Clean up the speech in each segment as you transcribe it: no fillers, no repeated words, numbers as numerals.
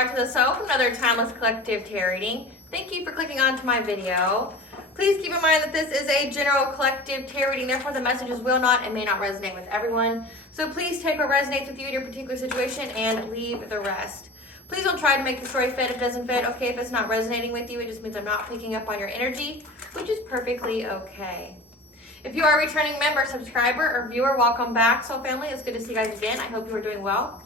back to the Self, another timeless collective tarot reading. Thank you for clicking onto my video. Please keep in mind that this is a general collective tarot reading, therefore the messages will not and may not resonate with everyone. So please take what resonates with you in your particular situation and leave the rest. Please don't try to make the story fit if it doesn't fit. Okay, if it's not resonating with you, it just means I'm not picking up on your energy, which is perfectly okay. If you are a returning member, subscriber, or viewer, welcome back, Soul Family. It's good to see you guys again. I hope you are doing well.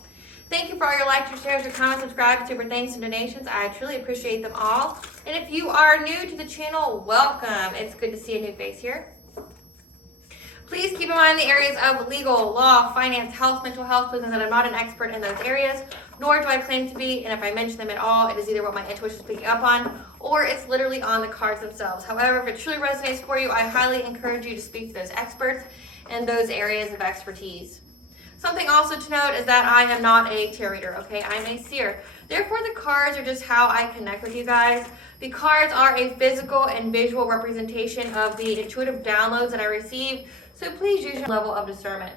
Thank you for all your likes, your shares, your comments, subscribes, super thanks, and donations. I truly appreciate them all. And if you are new to the channel, welcome. It's good to see a new face here. Please keep in mind the areas of legal, law, finance, health, mental health. Please know that I'm not an expert in those areas, nor do I claim to be. And if I mention them at all, it is either what my intuition is picking up on, or it's literally on the cards themselves. However, if it truly resonates for you, I highly encourage you to speak to those experts in those areas of expertise. Something also to note is that I am not a tarot reader, okay? I'm a seer. Therefore, the cards are just how I connect with you guys. The cards are a physical and visual representation of the intuitive downloads that I receive, so please use your level of discernment.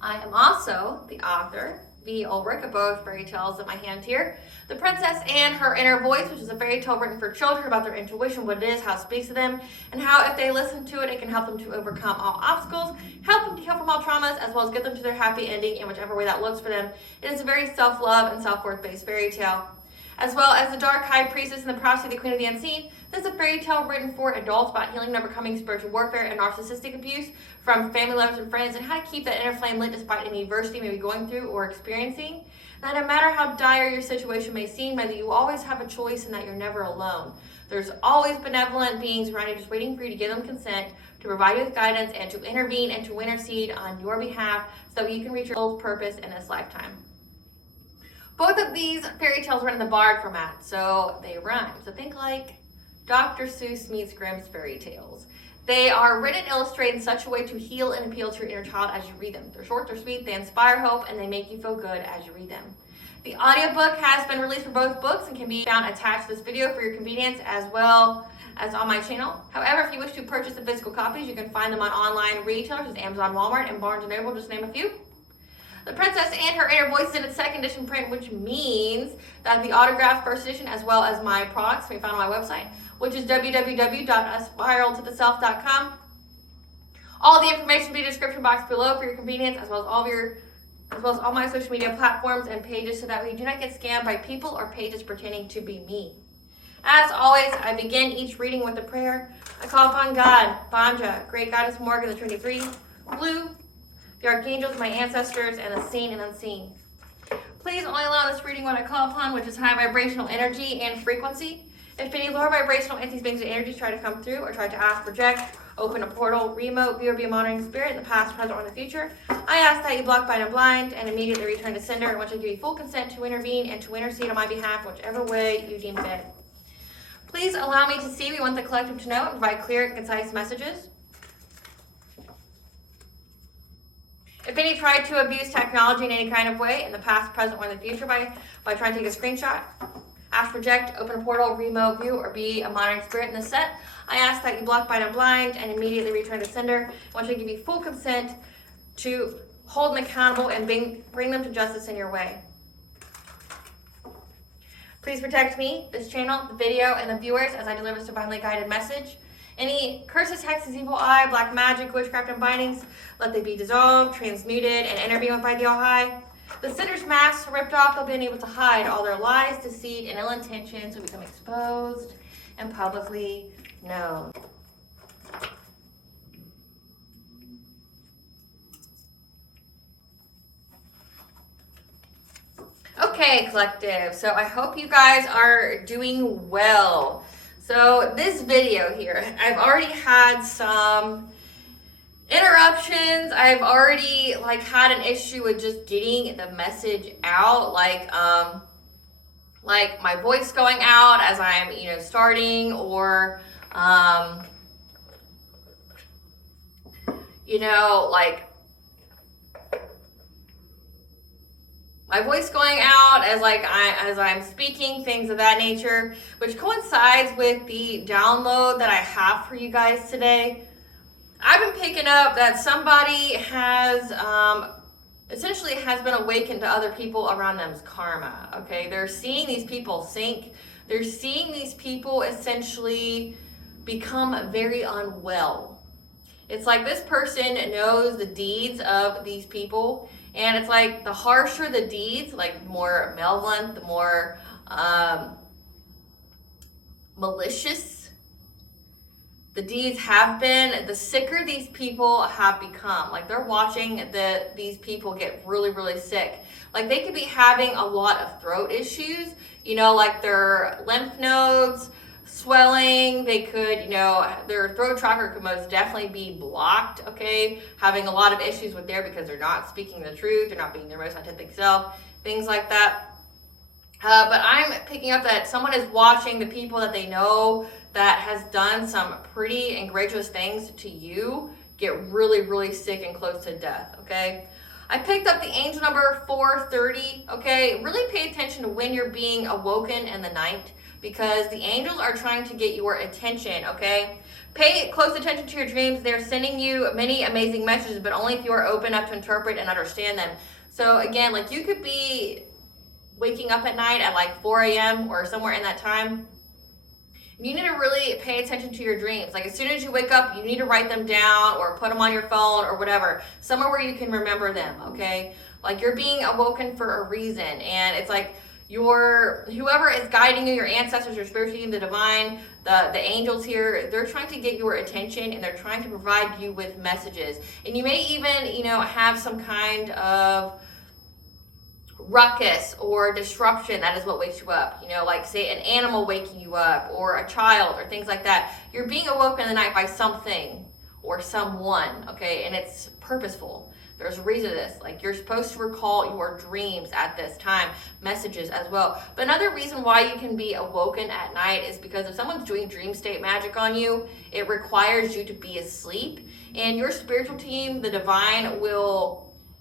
I am also the author, V. Ulrich, of both fairy tales in my hand here. The Princess and Her Inner Voice, which is a fairy tale written for children about their intuition, what it is, how it speaks to them, and how if they listen to it, it can help them to overcome all obstacles, help them to heal from all traumas, as well as get them to their happy ending in whichever way that looks for them. It is a very self-love and self-worth based fairy tale. As well as The Dark High Priestess and the Prophecy of the Queen of the Unseen. This is a fairy tale written for adults about healing and overcoming spiritual warfare and narcissistic abuse from family, lovers, and friends, and how to keep that inner flame lit despite any adversity you may be going through or experiencing. That no matter how dire your situation may seem, that you always have a choice and that you're never alone. There's always benevolent beings around you just waiting for you to give them consent, to provide you with guidance, and to intervene and to intercede on your behalf so that you can reach your soul's purpose in this lifetime. Both of these fairy tales run in the bard format, so they rhyme. So think like Dr. Seuss meets Grimm's fairy tales. They are written and illustrated in such a way to heal and appeal to your inner child as you read them. They're short, they're sweet, they inspire hope, and they make you feel good as you read them. The audiobook has been released for both books and can be found attached to this video for your convenience as well as on my channel. However, if you wish to purchase the physical copies, you can find them on online retailers such as Amazon, Walmart, and Barnes & Noble, just to name a few. The Princess and Her Inner Voice is in its second edition print, which means that the autographed first edition, as well as my products, can be found on my website, which is www.aspiraltotheself.com. All the information will be in the description box below for your convenience, as well as all my social media platforms and pages, so that way you do not get scammed by people or pages pretending to be me. As always, I begin each reading with a prayer. I call upon God, Banja, Great Goddess Morgan, the Trinity Three, Blue, the archangels, my ancestors, and the seen and unseen. Please only allow this reading what I call upon, which is high vibrational energy and frequency. If any lower vibrational entities, beings, and energies try to come through or try to ask, project, open a portal, remote, view, or be a monitoring spirit in the past, present, or in the future, I ask that you block, bind, and blind, and immediately return to sender, and once I give you full consent to intervene and to intercede on my behalf, whichever way you deem fit. Please allow me to see what you want the collective to know and provide clear and concise messages. If any try to abuse technology in any kind of way, in the past, present, or in the future, by trying to take a screenshot, ask, project, open a portal, remote, view, or be a monitoring spirit in the set, I ask that you block, bind, and blind, and immediately return to sender. I want you to give you full consent to hold them accountable and bring them to justice in your way. Please protect me, this channel, the video, and the viewers as I deliver this divinely guided message. Any curses, hexes, evil eye, black magic, witchcraft, and bindings, let they be dissolved, transmuted, and intervened by the All-High. The sinner's masks are ripped off, they'll be unable to hide. All their lies, deceit, and ill intentions will become exposed and publicly known. Okay, collective, so I hope you guys are doing well. So this video here, I've already had some interruptions. I've already had an issue with just getting the message out, like my voice going out as I'm starting, or my voice going out as I'm speaking, things of that nature, which coincides with the download that I have for you guys today. I've been picking up that somebody has essentially has been awakened to other people around them's karma, okay? They're seeing these people sink. They're seeing these people essentially become very unwell. It's like this person knows the deeds of these people, and it's like the harsher the deeds, like more malevolent, the more malicious the deeds have been, the sicker these people have become. Like they're watching these people get really, really sick. Like they could be having a lot of throat issues, you know, like their lymph nodes swelling. They could, you know, their throat chakra could most definitely be blocked, okay? Having a lot of issues with there because they're not speaking the truth, they're not being their most authentic self, things like that. But I'm picking up that someone is watching the people that they know that has done some pretty egregious things to you get really, really sick and close to death, okay? I picked up the angel number 430, okay? Really pay attention to when you're being awoken in the night because the angels are trying to get your attention, okay? Pay close attention to your dreams. They're sending you many amazing messages, but only if you are open enough to interpret and understand them. So again, like you could be waking up at night at like 4 a.m. or somewhere in that time. You need to really pay attention to your dreams. Like as soon as you wake up, you need to write them down or put them on your phone or whatever, somewhere where you can remember them, okay? Like you're being awoken for a reason, and it's like whoever is guiding you, your ancestors, your spiritual team, the divine, the angels here, they're trying to get your attention and they're trying to provide you with messages. And you may even, you know, have some kind of ruckus or disruption. That is what wakes you up, you know, like say an animal waking you up or a child or things like that. You're being awoken in the night by something or someone, okay, and it's purposeful. There's a reason to this. Like you're supposed to recall your dreams at this time, messages as well. But another reason why you can be awoken at night is because if someone's doing dream state magic on you, it requires you to be asleep, and your spiritual team, the divine,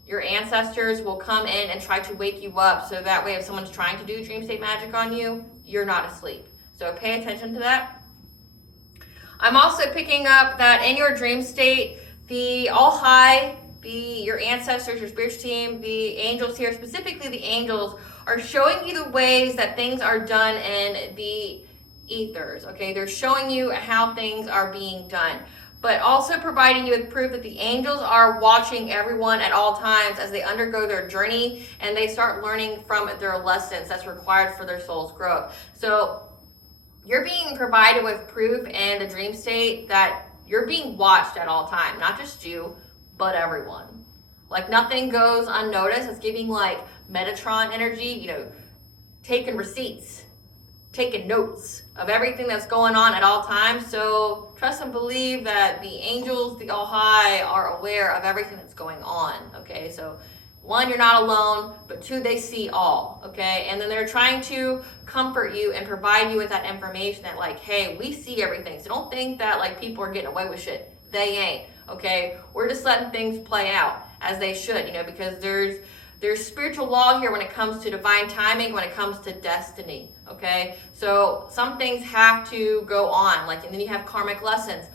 your ancestors will come in and try to wake you up, so that way if someone's trying to do dream state magic on you, you're not asleep. So pay attention to that. I'm also picking up that in your dream state, the all high, your ancestors, your spiritual team, the angels here, specifically the angels, are showing you the ways that things are done in the ethers, okay? They're showing you how things are being done, but also providing you with proof that the angels are watching everyone at all times as they undergo their journey and they start learning from their lessons that's required for their soul's growth. So you're being provided with proof in the dream state that you're being watched at all time, not just you, but everyone. Like nothing goes unnoticed. It's giving like Metatron energy, you know, taking receipts, taking notes of everything that's going on at all times. So trust and believe that the angels, the all high, are aware of everything that's going on, okay? So one, you're not alone, but two, they see all, okay? And then they're trying to comfort you and provide you with that information that like, hey, we see everything. So don't think that like people are getting away with shit. They ain't, okay? We're just letting things play out as they should, you know, because there's spiritual law here when it comes to divine timing, when it comes to destiny, okay? So some things have to go on, like, and then you have karmic lessons.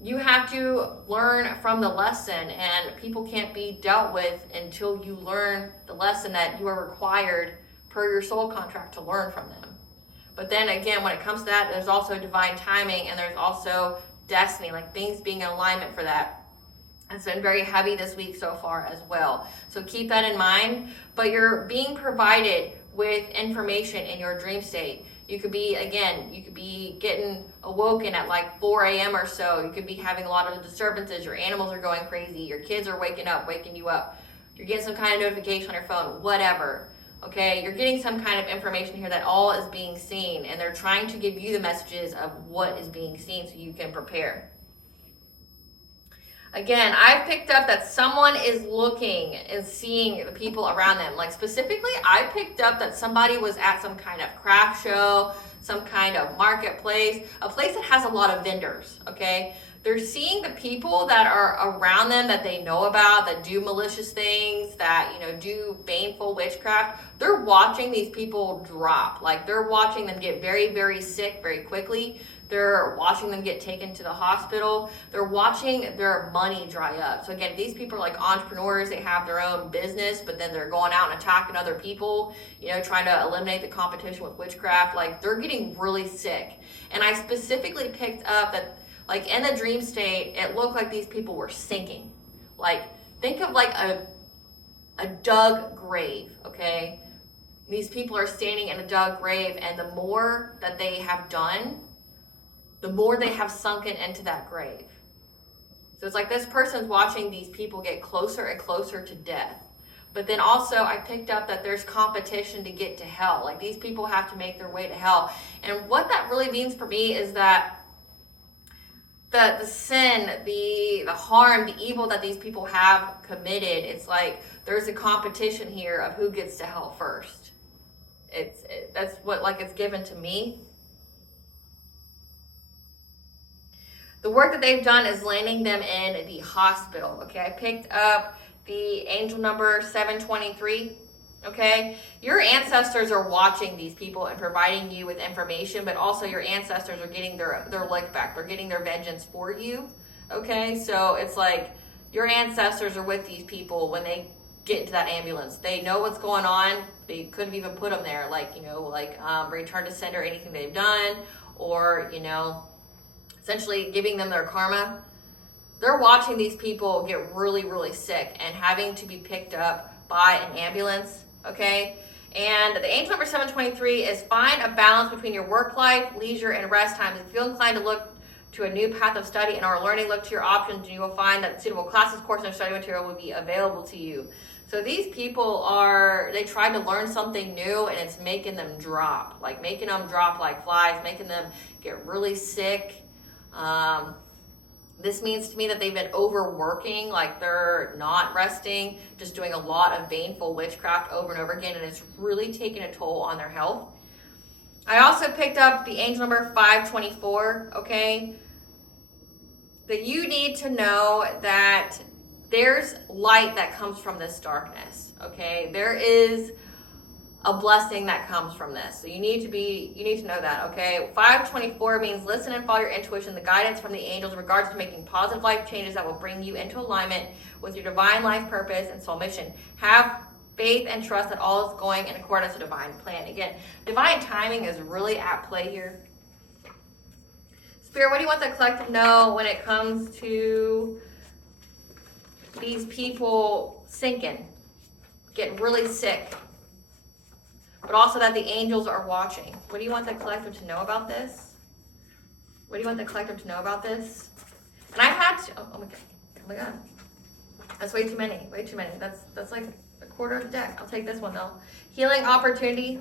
You have to learn from the lesson, and people can't be dealt with until you learn the lesson that you are required per your soul contract to learn from them. But then again, when it comes to that, there's also divine timing, and there's also destiny, like things being in alignment for that. It's been very heavy this week so far as well. So keep that in mind. But you're being provided with information in your dream state. You could be getting awoken at like 4 a.m. or so. You could be having a lot of disturbances. Your animals are going crazy. Your kids are waking you up. You're getting some kind of notification on your phone, whatever. Okay, you're getting some kind of information here that all is being seen, and they're trying to give you the messages of what is being seen so you can prepare. Again, I've picked up that someone is looking and seeing the people around them. Like specifically, I picked up that somebody was at some kind of craft show, some kind of marketplace, a place that has a lot of vendors, okay? they're seeing the people that are around them that they know about, that do malicious things, that, you know, do baneful witchcraft. They're watching these people drop. Like, they're watching them get very, very sick very quickly. They're watching them get taken to the hospital. They're watching their money dry up. So again, these people are like entrepreneurs. They have their own business, but then they're going out and attacking other people, you know, trying to eliminate the competition with witchcraft. Like, they're getting really sick. And I specifically picked up that, like, in the dream state, it looked like these people were sinking. Like, think of like a dug grave, okay? These people are standing in a dug grave, and the more that they have done, the more they have sunken into that grave. So it's like this person's watching these people get closer and closer to death. But then also I picked up that there's competition to get to hell. Like, these people have to make their way to hell. And what that really means for me is that the sin, the harm, the evil that these people have committed, it's like there's a competition here of who gets to hell first. That's what, like, it's given to me. The work that they've done is landing them in the hospital, okay? I picked up the angel number 723, okay? Your ancestors are watching these people and providing you with information, but also your ancestors are getting their lick back. They're getting their vengeance for you, okay? So it's like your ancestors are with these people when they get into that ambulance. They know what's going on. They could have even put them there, like, you know, like return to sender anything they've done, or, you know, essentially giving them their karma. They're watching these people get really, really sick and having to be picked up by an ambulance, okay? And the angel number 723 is find a balance between your work life, leisure, and rest times. If you feel inclined to look to a new path of study and are learning, look to your options, and you will find that suitable classes, courses, and study material will be available to you. So these people they tried to learn something new, and it's making them drop, like making them drop like flies, making them get really sick. This means to me that they've been overworking, like they're not resting, just doing a lot of baneful witchcraft over and over again, and it's really taking a toll on their health. I also picked up the angel number 524, okay? That you need to know that there's light that comes from this darkness, okay? There is a blessing that comes from this. So you need to know that, okay? 524 means listen and follow your intuition, the guidance from the angels in regards to making positive life changes that will bring you into alignment with your divine life purpose and soul mission. Have faith and trust that all is going in accordance to divine plan. Again, divine timing is really at play here. Spirit, what do you want the collective to know when it comes to these people sinking, getting really sick, but also that the angels are watching? What do you want the collective to know about this? What do you want the collective to know about this? And I've had to, oh my God. That's way too many. That's like a quarter of the deck. I'll take this one though. Healing opportunity.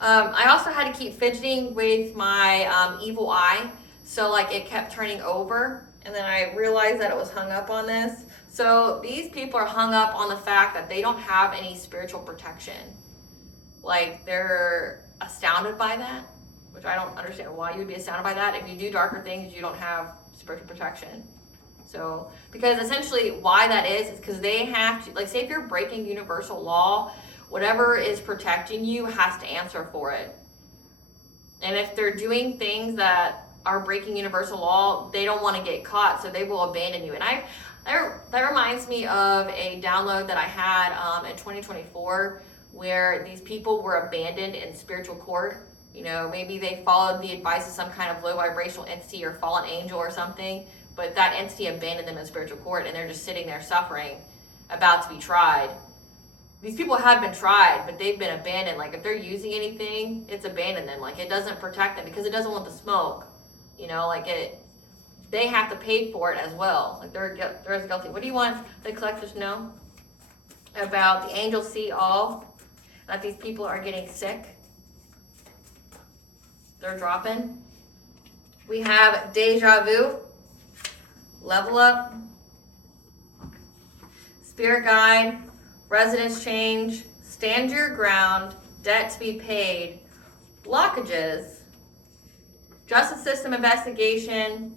I also had to keep fidgeting with my evil eye. So like it kept turning over, and then I realized that it was hung up on this. So these people are hung up on the fact that they don't have any spiritual protection. Like, they're astounded by that, which I don't understand why you would be astounded by that. If you do darker things, you don't have spiritual protection. So, because essentially why that is because they have to, like, say if you're breaking universal law, whatever is protecting you has to answer for it. And if they're doing things that are breaking universal law, they don't want to get caught, so they will abandon you. And that reminds me of a download that I had in 2024, where these people were abandoned in spiritual court. You know, maybe they followed the advice of some kind of low vibrational entity or fallen angel or something, but that entity abandoned them in spiritual court, and they're just sitting there suffering, about to be tried. These people have been tried, but they've been abandoned. Like, if they're using anything, it's abandoned them. Like, it doesn't protect them because it doesn't want the smoke. You know, like they have to pay for it as well. Like, they're as guilty. What do you want the collectors to know about the angels see all? That these people are getting sick. They're dropping. We have deja vu, level up, spirit guide, residence change, stand your ground, debt to be paid, blockages, justice system investigation,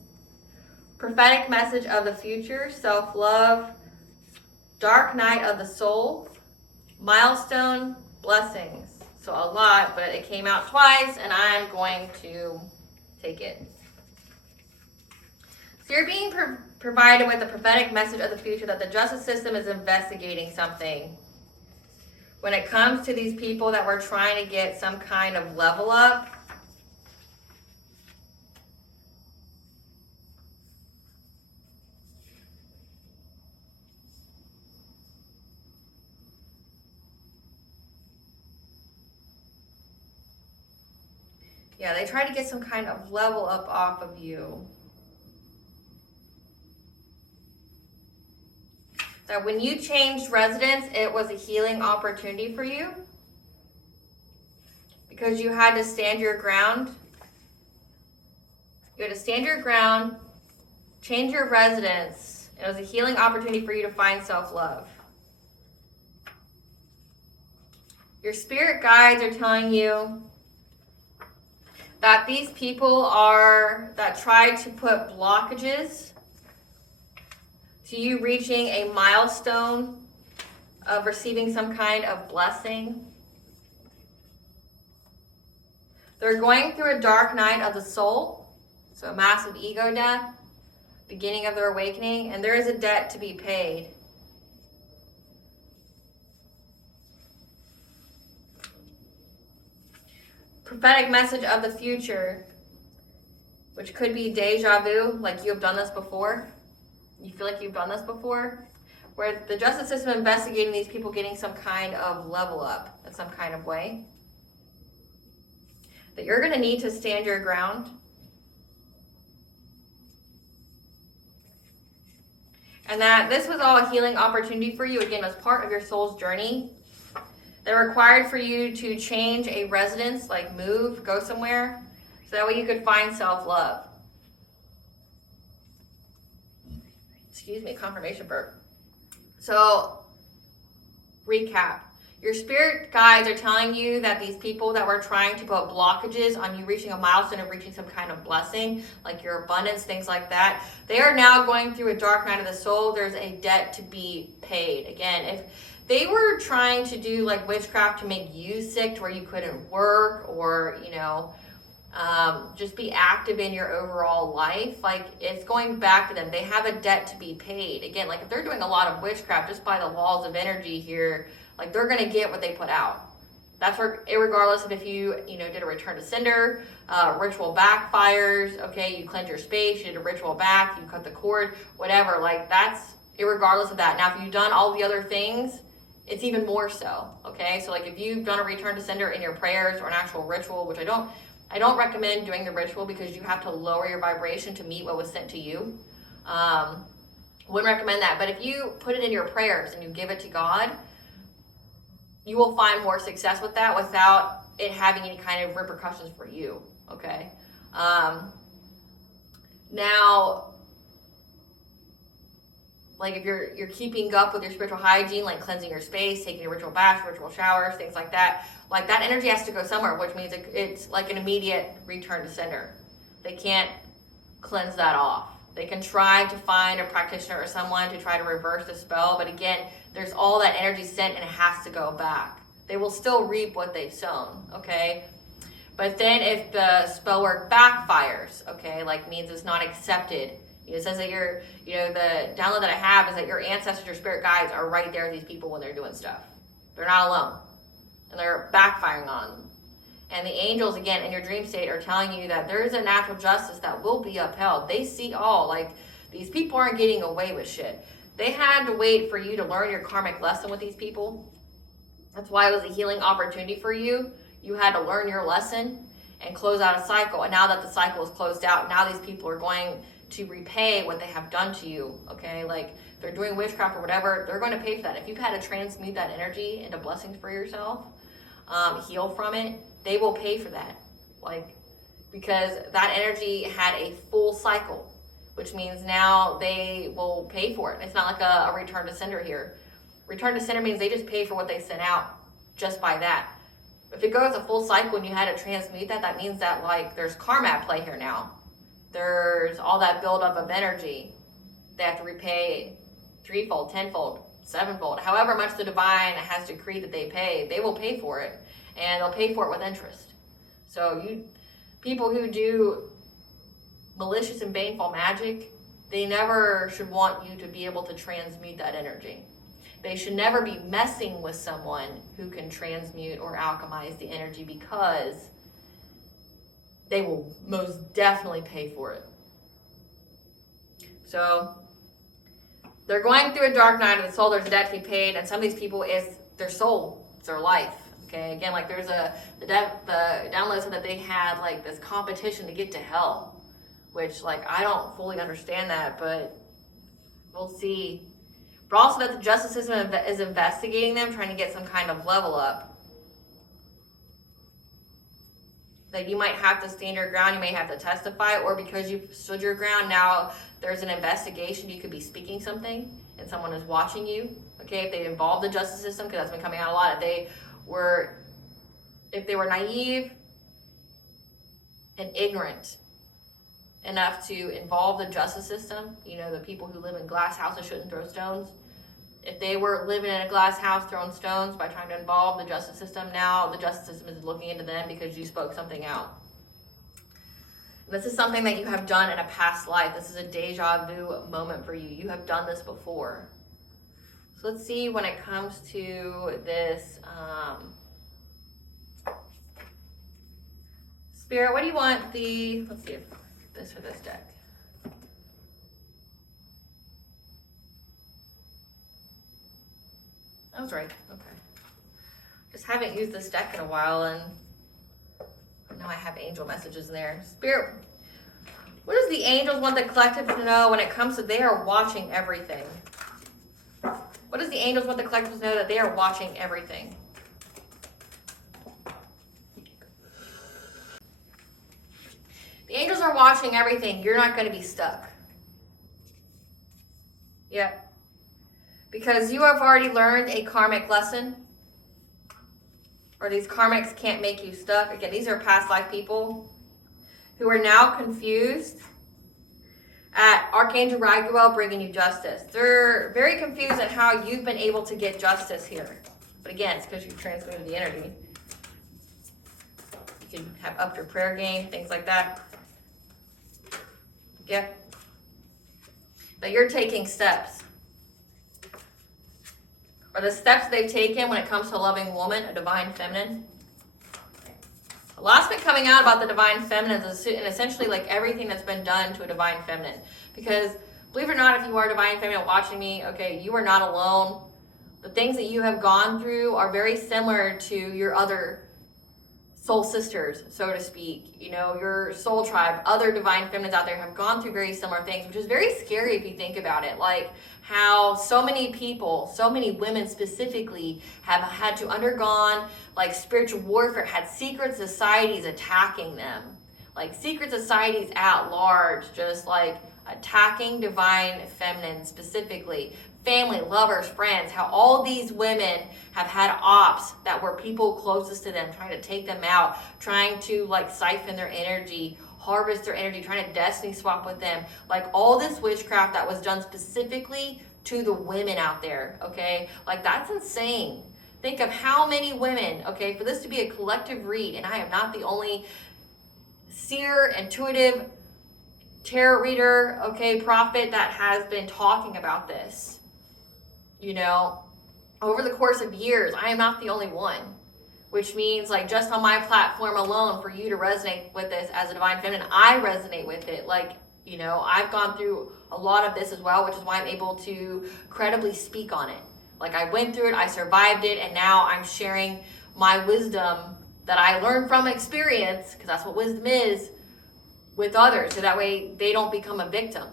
prophetic message of the future, self-love, dark night of the soul, milestone, blessings. So a lot, but it came out twice, and I'm going to take it. So you're being provided with a prophetic message of the future that the justice system is investigating something. When it comes to these people that were trying to get some kind of level up, yeah, they tried to get some kind of level up off of you. That when you changed residence, it was a healing opportunity for you. Because you had to stand your ground. You had to stand your ground, change your residence. It was a healing opportunity for you to find self-love. Your spirit guides are telling you that these people that tried to put blockages to you reaching a milestone of receiving some kind of blessing. They're going through a dark night of the soul, so a massive ego death, beginning of their awakening, and there is a debt to be paid. Prophetic message of the future, which could be deja vu, like you have done this before. You feel like you've done this before, where the justice system investigating these people getting some kind of level up in some kind of way. That you're going to need to stand your ground. And that this was all a healing opportunity for you, again, as part of your soul's journey. That required for you to change a residence, like move, go somewhere, so that way you could find self-love. Excuse me, confirmation burp. So, recap. Your spirit guides are telling you that these people that were trying to put blockages on you reaching a milestone of reaching some kind of blessing, like your abundance, things like that, they are now going through a dark night of the soul. There's a debt to be paid. Again, if they were trying to do like witchcraft to make you sick to where you couldn't work or, just be active in your overall life, like it's going back to them. They have a debt to be paid. Again, like if they're doing a lot of witchcraft just by the laws of energy here, like they're going to get what they put out. That's where, regardless of if you did a return to sender, ritual backfires, okay, you cleanse your space, you did a ritual back, you cut the cord, whatever, like that's irregardless of that. Now, if you've done all the other things, it's even more so, okay? So like if you've done a return to sender in your prayers or an actual ritual, which I don't recommend doing the ritual because you have to lower your vibration to meet what was sent to you. Wouldn't recommend that. But if you put it in your prayers and you give it to God, you will find more success with that without it having any kind of repercussions for you, okay? Now, like if you're keeping up with your spiritual hygiene, like cleansing your space, taking a ritual bath, ritual showers, things like that energy has to go somewhere, which means it's like an immediate return to sender. They can't cleanse that off. They can try to find a practitioner or someone to try to reverse the spell, but again, there's all that energy sent and it has to go back. They will still reap what they've sown, okay? But then if the spell work backfires, okay, like means it's not accepted, it says that the download that I have is that your ancestors, your spirit guides are right there with these people when they're doing stuff. They're not alone. And they're backfiring on them. And the angels, again, in your dream state are telling you that there's a natural justice that will be upheld. They see all. Like, these people aren't getting away with shit. They had to wait for you to learn your karmic lesson with these people. That's why it was a healing opportunity for you. You had to learn your lesson and close out a cycle. And now that the cycle is closed out, now these people are going to repay what they have done to you, okay? Like, they're doing witchcraft or whatever, they're going to pay for that. If you've had to transmute that energy into blessings for yourself, heal from it, they will pay for that. Like, because that energy had a full cycle, which means now they will pay for it. It's not like a return to sender here. Return to sender means they just pay for what they sent out just by that. If it goes a full cycle and you had to transmute that, that means that like there's karma at play here now. There's all that buildup of energy. They have to repay threefold, tenfold, sevenfold, however much the divine has decreed that they pay, they will pay for it, and they'll pay for it with interest. So people who do malicious and baneful magic, they never should want you to be able to transmute that energy. They should never be messing with someone who can transmute or alchemize the energy, because they will most definitely pay for it. So they're going through a dark night of the soul. There's a debt to be paid, and some of these people, is their soul, it's their life. Okay, again, like there's the download said that they had like this competition to get to hell, which like I don't fully understand that, but we'll see. But also that the justice system is investigating them, trying to get some kind of level up. That you might have to stand your ground, you may have to testify, or because you've stood your ground, now there's an investigation, you could be speaking something and someone is watching you. Okay, if they involve the justice system, because that's been coming out a lot, if they were naive and ignorant enough to involve the justice system, you know, the people who live in glass houses shouldn't throw stones. If they were living in a glass house throwing stones by trying to involve the justice system, now the justice system is looking into them because you spoke something out. And this is something that you have done in a past life. This is a deja vu moment for you. You have done this before. So let's see when it comes to this. Spirit, what do you want let's see if this for this deck. I was right. Okay. Just haven't used this deck in a while, and now I have angel messages in there. Spirit, what does the angels want the collective to know when it comes to they are watching everything? What does the angels want the collective to know that they are watching everything? The angels are watching everything. You're not going to be stuck. Yeah. Because you have already learned a karmic lesson. Or these karmics can't make you stuck. Again, these are past life people who are now confused at Archangel Raguel bringing you justice. They're very confused at how you've been able to get justice here. But again, it's because you've transmuted the energy. You can have upped your prayer game, things like that. Yep. But you're taking steps. Or the steps they've taken when it comes to a loving woman, a divine feminine. A lot's been coming out about the divine feminine, and essentially like everything that's been done to a divine feminine. Because believe it or not, if you are divine feminine watching me, okay, you are not alone. The things that you have gone through are very similar to your other soul sisters, so to speak. You know, your soul tribe, other divine feminines out there have gone through very similar things, which is very scary if you think about it. Like how so many people, so many women specifically, have had to undergone like spiritual warfare, had secret societies attacking them. Like secret societies at large, just like attacking divine feminine specifically. Family, lovers, friends, how all these women have had ops that were people closest to them, trying to take them out, trying to like siphon their energy, harvest their energy, trying to destiny swap with them. Like all this witchcraft that was done specifically to the women out there, okay? Like that's insane. Think of how many women, okay, for this to be a collective read, and I am not the only seer, intuitive, tarot reader, okay, prophet that has been talking about this. You know, over the course of years, I am not the only one, which means like just on my platform alone, for you to resonate with this as a divine feminine, I resonate with it. Like, you know, I've gone through a lot of this as well, which is why I'm able to credibly speak on it. Like I went through it, I survived it, and now I'm sharing my wisdom that I learned from experience, because that's what wisdom is, with others, so that way they don't become a victim.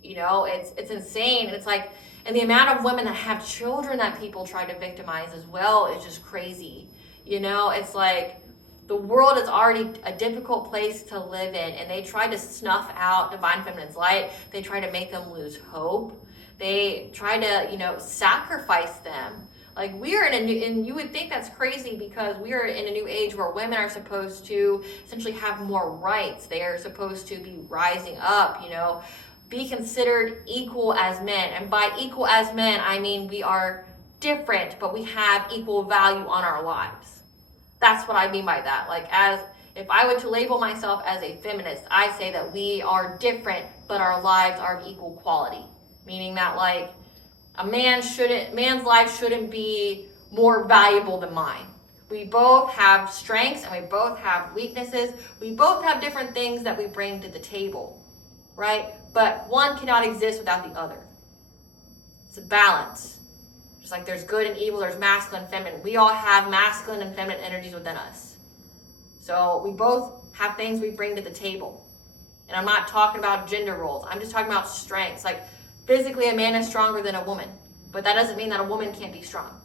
You know, it's insane. And it's like, and the amount of women that have children that people try to victimize as well is just crazy. You know, it's like the world is already a difficult place to live in, and they try to snuff out divine feminine's light. They try to make them lose hope. They try to, you know, sacrifice them. Like we are in a new, and you would think that's crazy because we are in a new age where women are supposed to essentially have more rights. They are supposed to be rising up, you know, be considered equal as men. And by equal as men, I mean we are different, but we have equal value on our lives. That's what I mean by that. Like, as if I were to label myself as a feminist, I say that we are different, but our lives are of equal quality. Meaning that, like, man's life shouldn't be more valuable than mine. We both have strengths and we both have weaknesses. We both have different things that we bring to the table, right? But one cannot exist without the other. It's a balance. Just like there's good and evil, there's masculine and feminine. We all have masculine and feminine energies within us. So we both have things we bring to the table. And I'm not talking about gender roles. I'm just talking about strengths. Like, physically, a man is stronger than a woman, but that doesn't mean that a woman can't be strong.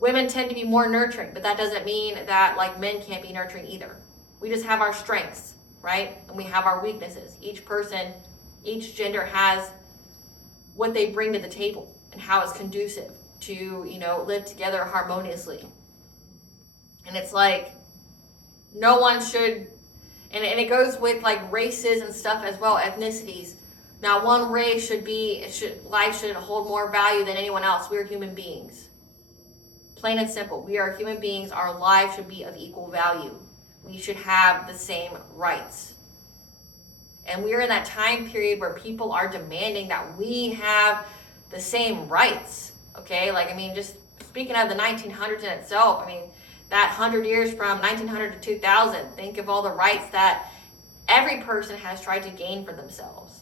Women tend to be more nurturing, but that doesn't mean that, like, men can't be nurturing either. We just have our strengths, right? And we have our weaknesses. Each person, each gender has what they bring to the table and how it's conducive to, you know, live together harmoniously. And it's like, no one should, and it goes with like races and stuff as well, ethnicities. Now, one race life should hold more value than anyone else. We're human beings. Plain and simple. We are human beings. Our lives should be of equal value. We should have the same rights. And we're in that time period where people are demanding that we have the same rights. Okay? Like, I mean, just speaking of the 1900s in itself, I mean, that 100 years from 1900 to 2000, think of all the rights that every person has tried to gain for themselves.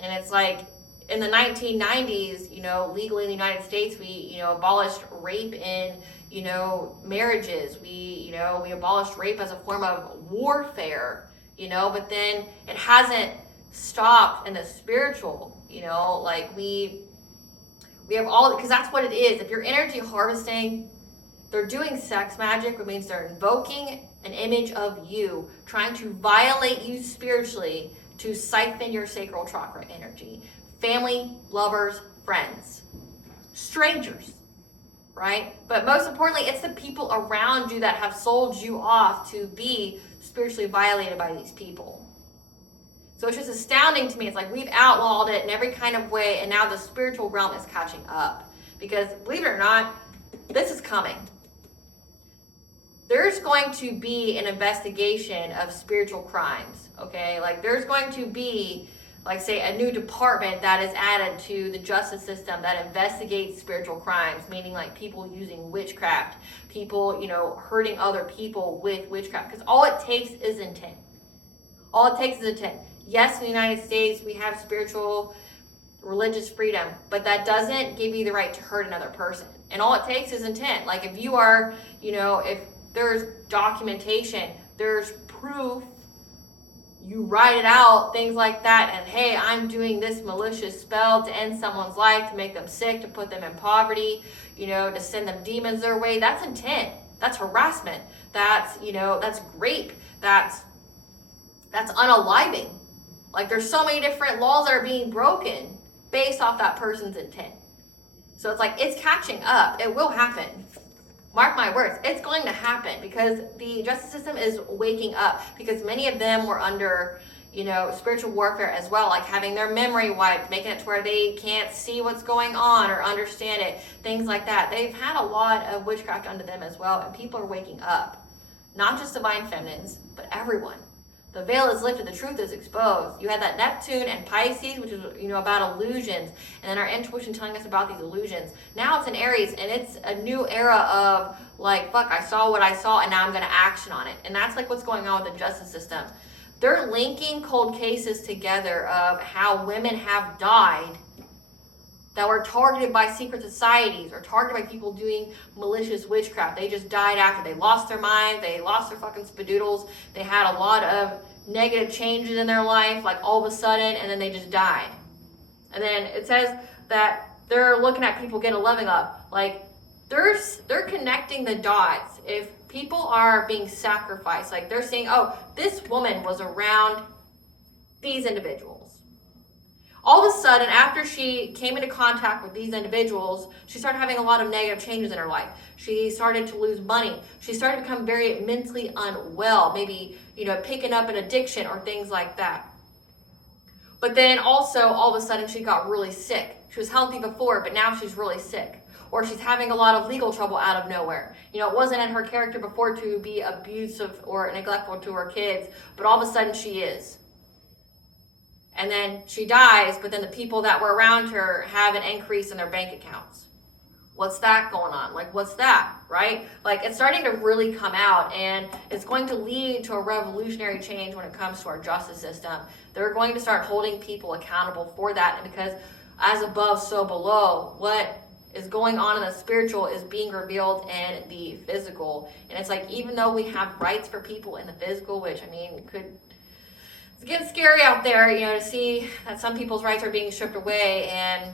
And it's like, in the 1990s, you know, legally in the United States, we, you know, abolished rape in, you know, marriages. We abolished rape as a form of warfare, you know, but then it hasn't stopped in the spiritual, you know, like we have all, because that's what it is. If you're energy harvesting, they're doing sex magic, which means they're invoking an image of you, trying to violate you spiritually to siphon your sacral chakra energy. Family, lovers, friends, strangers, right? But most importantly, it's the people around you that have sold you off to be spiritually violated by these people. So it's just astounding to me. It's like we've outlawed it in every kind of way, and now the spiritual realm is catching up. Because believe it or not, this is coming. There's going to be an investigation of spiritual crimes, okay? Like there's going to be, like say, a new department that is added to the justice system that investigates spiritual crimes, meaning like people using witchcraft, people, you know, hurting other people with witchcraft, because all it takes is intent. All it takes is intent. Yes, in the United States, we have spiritual, religious freedom, but that doesn't give you the right to hurt another person. And all it takes is intent. Like if you are, you know, if there's documentation, there's proof, you write it out, things like that, and hey, I'm doing this malicious spell to end someone's life, to make them sick, to put them in poverty, you know, to send them demons their way. That's intent. That's harassment. That's, you know, that's rape. That's unaliving. Like there's so many different laws that are being broken based off that person's intent. So it's like, it's catching up. It will happen. Mark my words, it's going to happen because the justice system is waking up, because many of them were under, you know, spiritual warfare as well, like having their memory wiped, making it to where they can't see what's going on or understand it, things like that. They've had a lot of witchcraft under them as well, and people are waking up. Not just divine feminines, but everyone. The veil is lifted, the truth is exposed. You had that Neptune and Pisces, which is, you know, about illusions, and then our intuition telling us about these illusions. Now it's in Aries, and it's a new era of like, fuck, I saw what I saw, and now I'm going to action on it. And that's like what's going on with the justice system. They're linking cold cases together of how women have died that were targeted by secret societies or targeted by people doing malicious witchcraft. They just died after they lost their mind, they lost their fucking spadoodles, they had a lot of negative changes in their life, like all of a sudden, and then they just died. And then it says that they're looking at people getting a leveling up. Like, they're connecting the dots. If people are being sacrificed, like they're saying, oh, this woman was around these individuals. all of a sudden, after she came into contact with these individuals, she started having a lot of negative changes in her life. She started to lose money. She started to become very mentally unwell, maybe, picking up an addiction or things like that. But then also, all of a sudden, she got really sick. She was healthy before, but now she's really sick. Or she's having a lot of legal trouble out of nowhere. It wasn't in her character before to be abusive or neglectful to her kids, but all of a sudden she is. And then she dies, but then the people that were around her have an increase in their bank accounts. What's that going on? What's that, right? It's starting to really come out, and it's going to lead to a revolutionary change when it comes to our justice system. They're going to start holding people accountable for that, and because as above, so below, what is going on in the spiritual is being revealed in the physical. And it's even though we have rights for people in the physical, which, it's getting scary out there, to see that some people's rights are being stripped away, and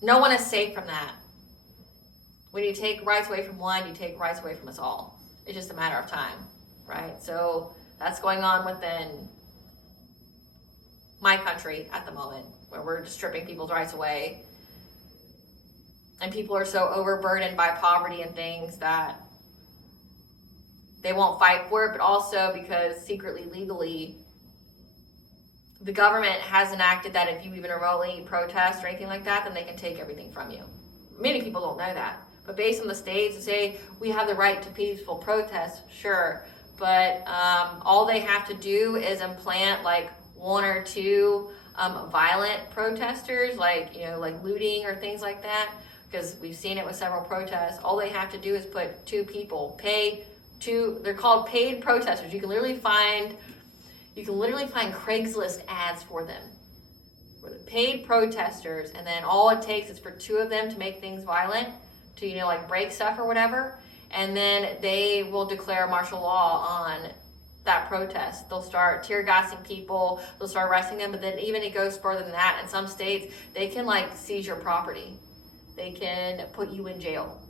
no one is safe from that. When you take rights away from one, you take rights away from us all. It's just a matter of time, right? So that's going on within my country at the moment, where we're just stripping people's rights away. And people are so overburdened by poverty and things that they won't fight for it, but also because secretly, legally, the government has enacted that if you even remotely protest or anything like that, then they can take everything from you. Many people don't know that. But based on the states, to say we have the right to peaceful protest, sure. But all they have to do is implant one or two violent protesters, like looting or things like that, because we've seen it with several protests. All they have to do is put two people, they're called paid protesters. You can literally find Craigslist ads for them. For the paid protesters, and then all it takes is for two of them to make things violent, to break stuff or whatever, and then they will declare martial law on that protest. They'll start tear gassing people, they'll start arresting them, but then even it goes further than that. In some states, they can seize your property. They can put you in jail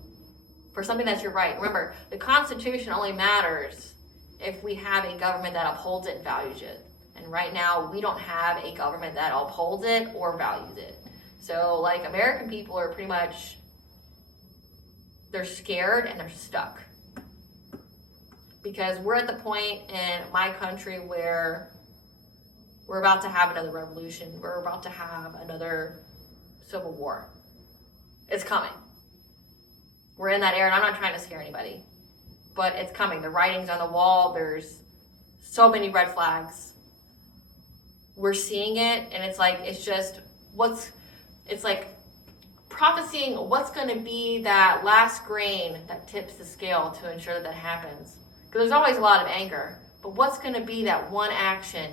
for something that's your right. Remember, the Constitution only matters if we have a government that upholds it and values it. And right now, we don't have a government that upholds it or values it. So, American people are pretty much, they're scared and they're stuck. Because we're at the point in my country where we're about to have another revolution. We're about to have another civil war. It's coming. We're in that era, and I'm not trying to scare anybody, but it's coming. The writing's on the wall. There's so many red flags. We're seeing it, and it's prophesying what's going to be that last grain that tips the scale to ensure that happens. Because there's always a lot of anger, but what's going to be that one action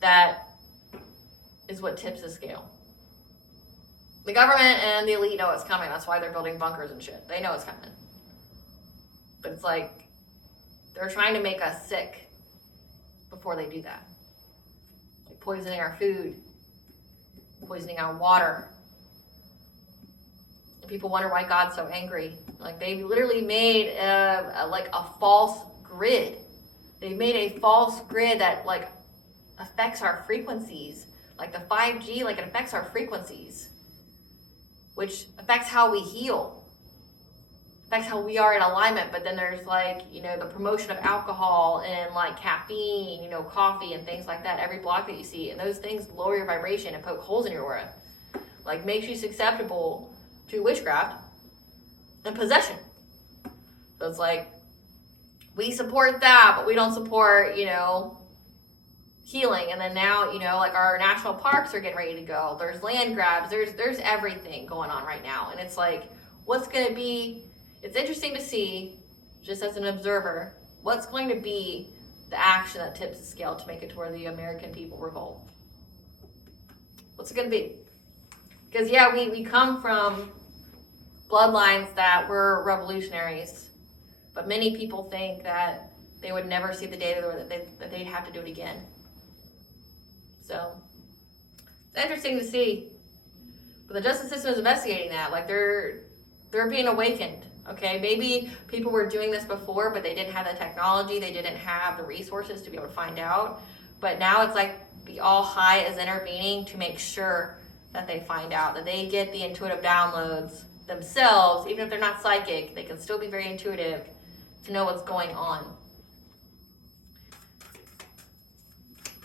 that is what tips the scale? The government and the elite know it's coming. That's why they're building bunkers and shit. They know it's coming. But it's they're trying to make us sick before they do that. Poisoning our food, poisoning our water. And people wonder why God's so angry. They literally made a false grid. They made a false grid that affects our frequencies. The 5G, it affects our frequencies, which affects how we heal, affects how we are in alignment. But then there's the promotion of alcohol and caffeine, coffee and things like that, every block that you see. And those things lower your vibration and poke holes in your aura. Makes you susceptible to witchcraft and possession. So it's we support that, but we don't support, healing. And then now, our national parks are getting ready to go. There's land grabs. There's everything going on right now. And it's what's going to be, it's interesting to see, just as an observer, what's going to be the action that tips the scale to make it to where the American people revolt. What's it going to be? Because, we come from bloodlines that were revolutionaries, but many people think that they would never see the day that they'd have to do it again. So it's interesting to see. But the justice system is investigating that. They're being awakened. Okay, maybe people were doing this before, but they didn't have the technology, they didn't have the resources to be able to find out. But now it's like the all high is intervening to make sure that they find out, that they get the intuitive downloads themselves. Even if they're not psychic, they can still be very intuitive to know what's going on.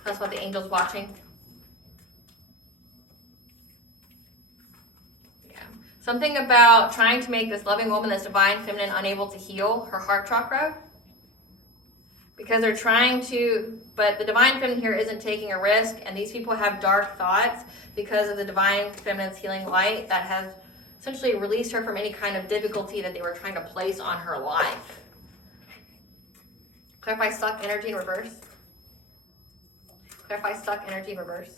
That's what the angel's watching. Yeah. Something about trying to make this loving woman, this divine feminine, unable to heal her heart chakra. Because they're trying to, but the divine feminine here isn't taking a risk, and these people have dark thoughts because of the divine feminine's healing light that has essentially released her from any kind of difficulty that they were trying to place on her life. Clarify stuck energy in reverse. Clarify stuck energy in reverse.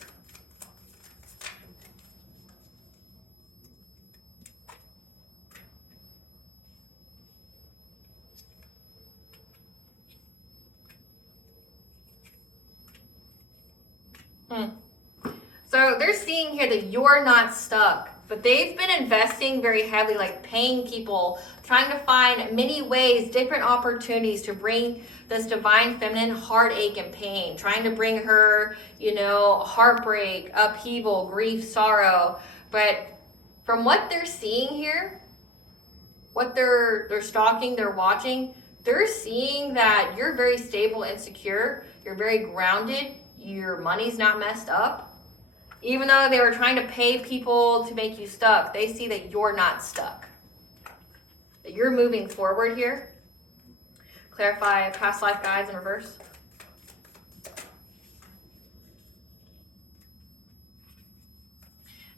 So they're seeing here that you're not stuck, but they've been investing very heavily, like paying people, trying to find many ways, different opportunities to bring this divine feminine heartache and pain, trying to bring her, heartbreak, upheaval, grief, sorrow. But from what they're seeing here, what they're stalking, they're watching, they're seeing that you're very stable and secure, you're very grounded, your money's not messed up. Even though they were trying to pay people to make you stuck, they see that you're not stuck. That you're moving forward here. Clarify past life guides in reverse.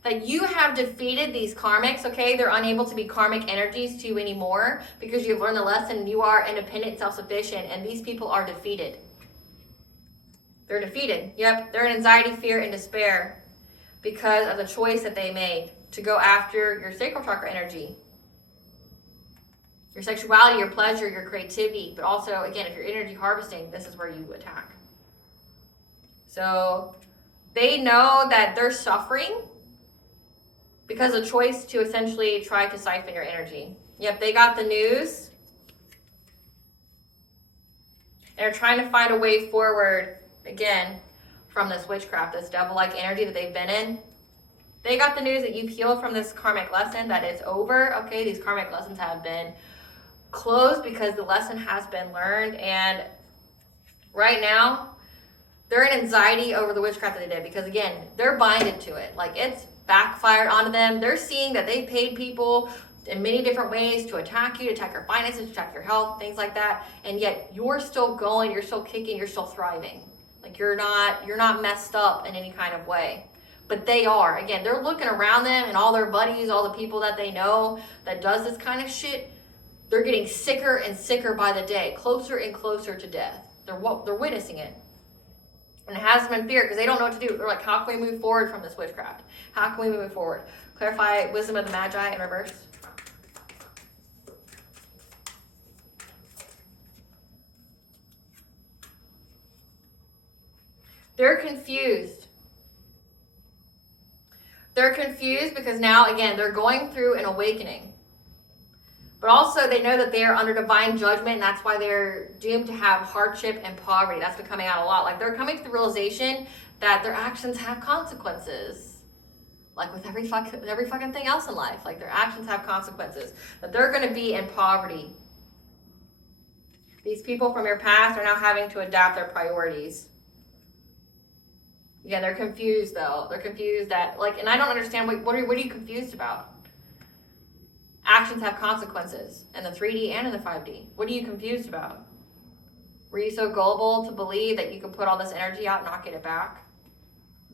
That you have defeated these karmics, okay? They're unable to be karmic energies to you anymore because you've learned the lesson. You are independent, self-sufficient, and these people are defeated. They're defeated. Yep, they're in anxiety, fear, and despair because of the choice that they made to go after your sacral chakra energy, your sexuality, your pleasure, your creativity. But also, again, if you're energy harvesting, this is where you attack. So they know that they're suffering because of the choice to essentially try to siphon your energy. Yep, they got the news. They're trying to find a way forward, again, from this witchcraft, this devil-like energy that they've been in. They got the news that you've healed from this karmic lesson, that it's over. Okay, these karmic lessons have been closed because the lesson has been learned. And right now, they're in anxiety over the witchcraft that they did because, again, they're binded to it. Like, it's backfired onto them. They're seeing that they paid people in many different ways to attack you, to attack your finances, to attack your health, things like that. And yet you're still going, you're still kicking, you're still thriving. Like you're not messed up in any kind of way. But they are. Again, they're looking around them and all their buddies, all the people that they know that does this kind of shit, they're getting sicker and sicker by the day, closer and closer to death. They're witnessing it. And it has them in fear because they don't know what to do. They're like, how can we move forward from this witchcraft? How can we move forward? Clarify wisdom of the Magi in reverse. They're confused. They're confused because now, again, they're going through an awakening. But also they know that they are under divine judgment, and that's why they're doomed to have hardship and poverty. That's been coming out a lot. Like they're coming to the realization that their actions have consequences. Like with every fucking thing else in life. Like their actions have consequences. That they're going to be in poverty. These people from your past are now having to adapt their priorities. Yeah, they're confused though. They're confused that, like, and I don't understand, what are you confused about? Actions have consequences in the 3D and in the 5D. What are you confused about? Were you so gullible to believe that you could put all this energy out and not get it back?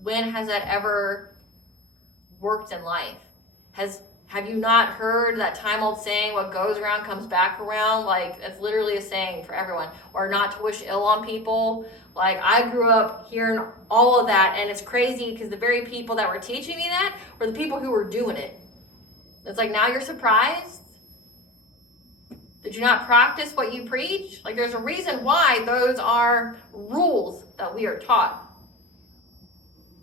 When has that ever worked in life? Have you not heard that time-old saying, what goes around comes back around? Like, it's literally a saying for everyone. Or not to wish ill on people. Like, I grew up hearing all of that, and it's crazy because the very people that were teaching me that were the people who were doing it. It's like, now you're surprised? Did you not practice what you preach? Like, there's a reason why those are rules that we are taught.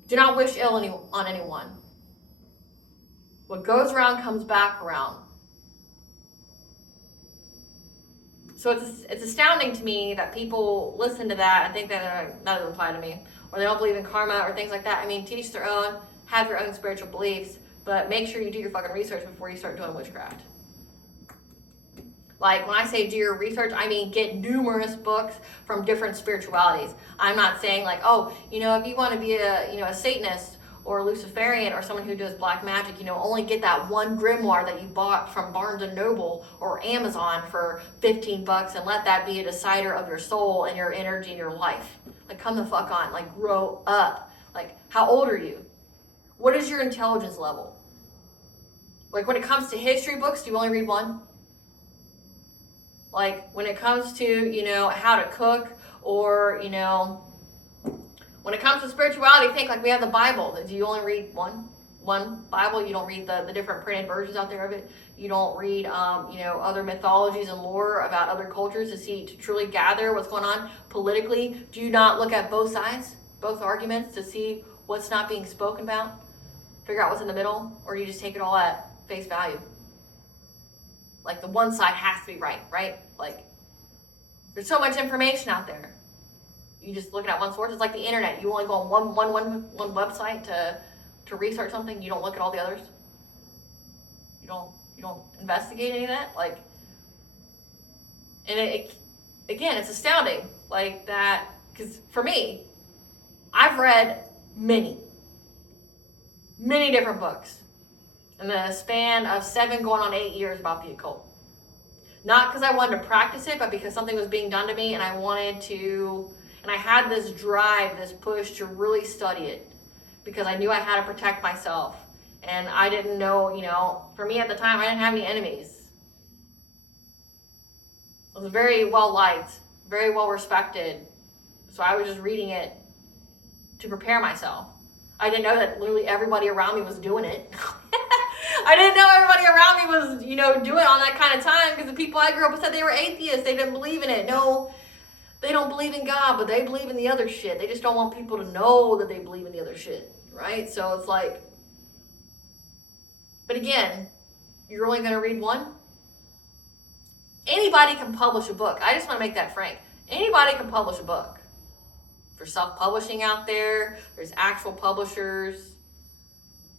Do not wish ill on anyone. What goes around comes back around. So it's astounding to me that people listen to that and think that doesn't apply to me, or they don't believe in karma or things like that. I mean, to each their own, have your own spiritual beliefs, but make sure you do your fucking research before you start doing witchcraft. Like, when I say do your research, I mean get numerous books from different spiritualities. I'm not saying like, oh, if you want to be a Satanist or a Luciferian or someone who does black magic, only get that one grimoire that you bought from Barnes & Noble or Amazon for $15 and let that be a decider of your soul and your energy and your life. Like, come the fuck on. Like, grow up. Like, how old are you? What is your intelligence level? Like, when it comes to history books, do you only read one? Like, when it comes to, how to cook, or, when it comes to spirituality, think like we have the Bible. Do you only read one Bible? You don't read the different printed versions out there of it. You don't read, other mythologies and lore about other cultures to truly gather what's going on politically. Do you not look at both sides, both arguments, to see what's not being spoken about? Figure out what's in the middle, or do you just take it all at face value? Like, the one side has to be right? Like, there's so much information out there. You just looking at one source. It's like the internet. You only go on one website to research something. You don't look at all the others. You don't investigate any of that. Like, and again, it's astounding. Like that, because for me, I've read many different books in the span of 7 going on 8 years about the occult. Not because I wanted to practice it, but because something was being done to me and I wanted to, and I had this drive, this push to really study it because I knew I had to protect myself. And I didn't know, for me at the time, I didn't have any enemies. I was very well liked, very well respected. So I was just reading it to prepare myself. I didn't know that literally everybody around me was doing it. I didn't know everybody around me was, doing it on that kind of time, because the people I grew up with said they were atheists. They didn't believe in it. No, they don't believe in God, but they believe in the other shit. They just don't want people to know that they believe in the other shit, right? So it's like, but again, you're only going to read one? Anybody can publish a book. I just want to make that frank. Anybody can publish a book. There's self-publishing out there. There's actual publishers.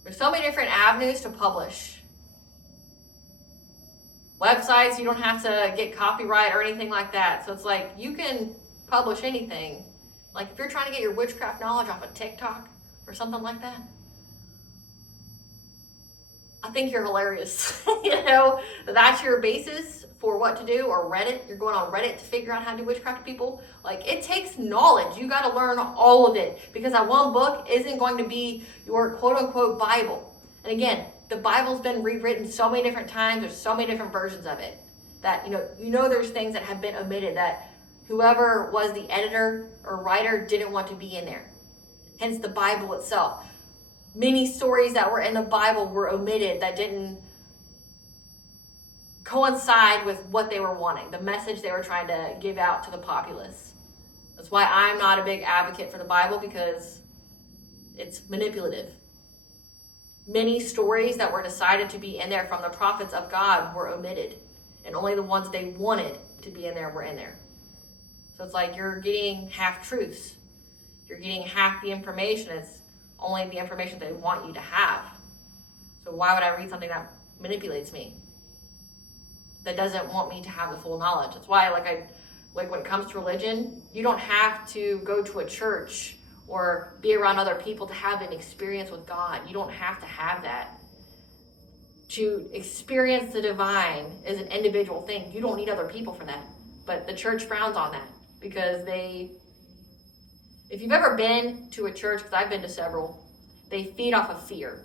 There's so many different avenues to publish. Websites, you don't have to get copyright or anything like that. So it's like, you can publish anything. Like, if you're trying to get your witchcraft knowledge off of TikTok or something like that, I think you're hilarious. That's your basis for what to do, or Reddit. You're going on Reddit to figure out how to do witchcraft to people. Like, it takes knowledge. You got to learn all of it, because that one book isn't going to be your quote unquote Bible. And again, the Bible's been rewritten so many different times. There's so many different versions of it that, there's things that have been omitted that whoever was the editor or writer didn't want to be in there. Hence the Bible itself. Many stories that were in the Bible were omitted that didn't coincide with what they were wanting, the message they were trying to give out to the populace. That's why I'm not a big advocate for the Bible, because it's manipulative. Many stories that were decided to be in there from the prophets of God were omitted, and only the ones they wanted to be in there were in there. So it's like you're getting half-truths. You're getting half the information. It's only the information they want you to have. So why would I read something that manipulates me, that doesn't want me to have the full knowledge? That's why, like when it comes to religion, you don't have to go to a church or be around other people to have an experience with God. You don't have to have that. To experience the divine is an individual thing. You don't need other people for that. But the church frowns on that, because if you've ever been to a church, because I've been to several, they feed off of fear.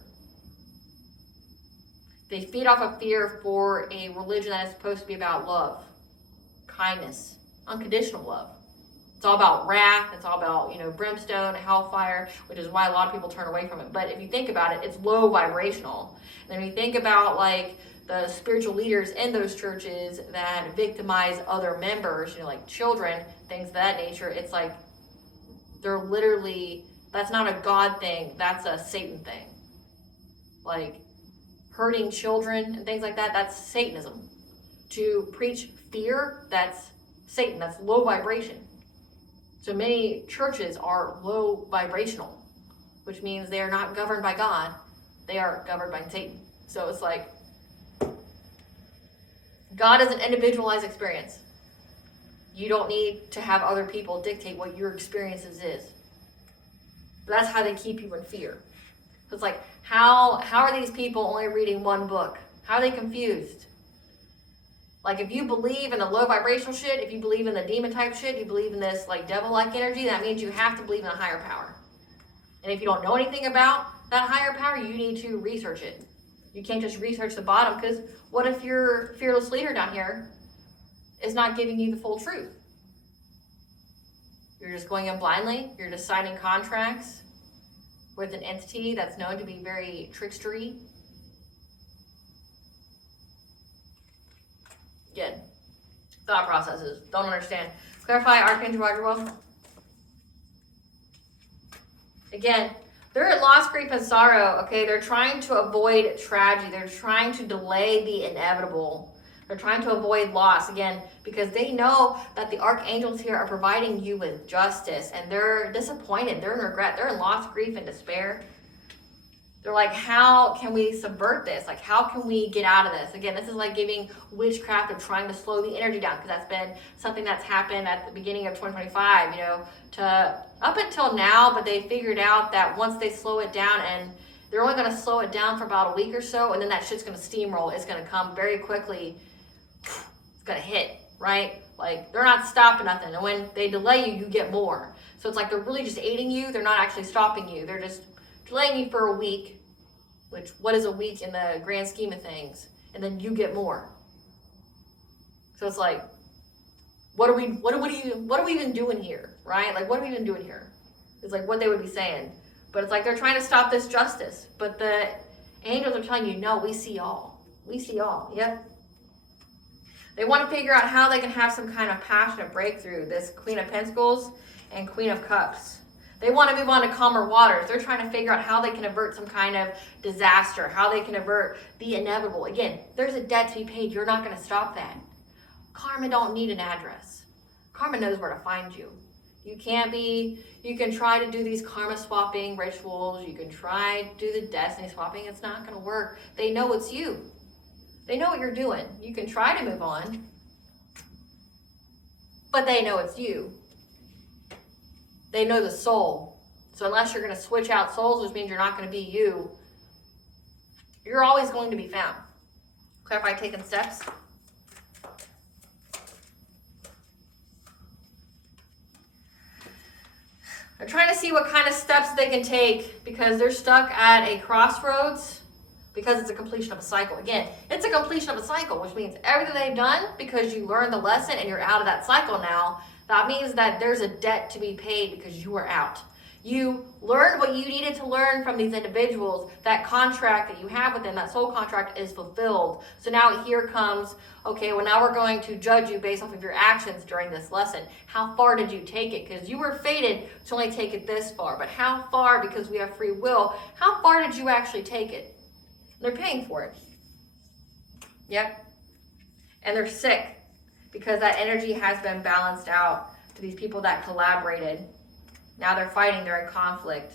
They feed off of fear for a religion that is supposed to be about love, kindness, unconditional love. It's all about wrath. It's all about, brimstone, hellfire, which is why a lot of people turn away from it. But if you think about it, it's low vibrational. And then when you think about, like, the spiritual leaders in those churches that victimize other members, like children, things of that nature, it's like they're literally, that's not a God thing, that's a Satan thing. Like, hurting children and things like that, that's Satanism. To preach fear, that's Satan, that's low vibration. So many churches are low vibrational, which means they are not governed by God, they are governed by Satan. So it's like, God is an individualized experience. You don't need to have other people dictate what your experiences is. But that's how they keep you in fear. It's like, how are these people only reading one book? How are they confused? Like, if you believe in the low vibrational shit, if you believe in the demon type shit, you believe in this like devil-like energy, that means you have to believe in a higher power. And if you don't know anything about that higher power, you need to research it. You can't just research the bottom, because what if your fearless leader down here is not giving you the full truth? You're just going in blindly. You're just signing contracts with an entity that's known to be very trickstery. Again, thought processes. Don't understand. Clarify Archangel Roger. Again, they're at loss, grief, and sorrow. Okay, they're trying to avoid tragedy. They're trying to delay the inevitable. They're trying to avoid loss, again, because they know that the archangels here are providing you with justice, and they're disappointed. They're in regret. They're in loss, grief, and despair. They're like, how can we subvert this? Like, how can we get out of this? Again, this is like giving witchcraft of trying to slow the energy down, because that's been something that's happened at the beginning of 2025, to up until now, but they figured out that once they slow it down, and they're only going to slow it down for about a week or so, and then that shit's going to steamroll. It's going to come very quickly. It's going to hit, right? Like, they're not stopping nothing. And when they delay you, you get more. So it's like they're really just aiding you. They're not actually stopping you. They're just delaying you for a week, which, what is a week in the grand scheme of things? And then you get more. So it's like, what are we even doing here, right? Like, what are we even doing here? It's like what they would be saying. But it's like they're trying to stop this justice. But the angels are telling you, no, we see all. We see all. Yep. They want to figure out how they can have some kind of passionate breakthrough. This Queen of Pentacles and Queen of Cups. They want to move on to calmer waters. They're trying to figure out how they can avert some kind of disaster, how they can avert the inevitable. Again, there's a debt to be paid. You're not going to stop that. Karma don't need an address. Karma knows where to find you. You can try to do these karma swapping rituals. You can try to do the destiny swapping. It's not going to work. They know it's you. They know what you're doing. You can try to move on, but they know it's you. They know the soul. So unless you're going to switch out souls, which means you're not going to be you, you're always going to be found. Clarify taken steps. They're trying to see what kind of steps they can take, because they're stuck at a crossroads, because it's a completion of a cycle. Again, it's a completion of a cycle, which means everything they've done, because you learned the lesson and you're out of that cycle now, that means that there's a debt to be paid because you are out. You learned what you needed to learn from these individuals. That contract that you have with them, that soul contract, is fulfilled. So now here comes, okay, well, now we're going to judge you based off of your actions during this lesson. How far did you take it? Because you were fated to only take it this far. But how far, because we have free will, how far did you actually take it? They're paying for it. Yep. And they're sick, because that energy has been balanced out to these people that collaborated. Now they're fighting, they're in conflict,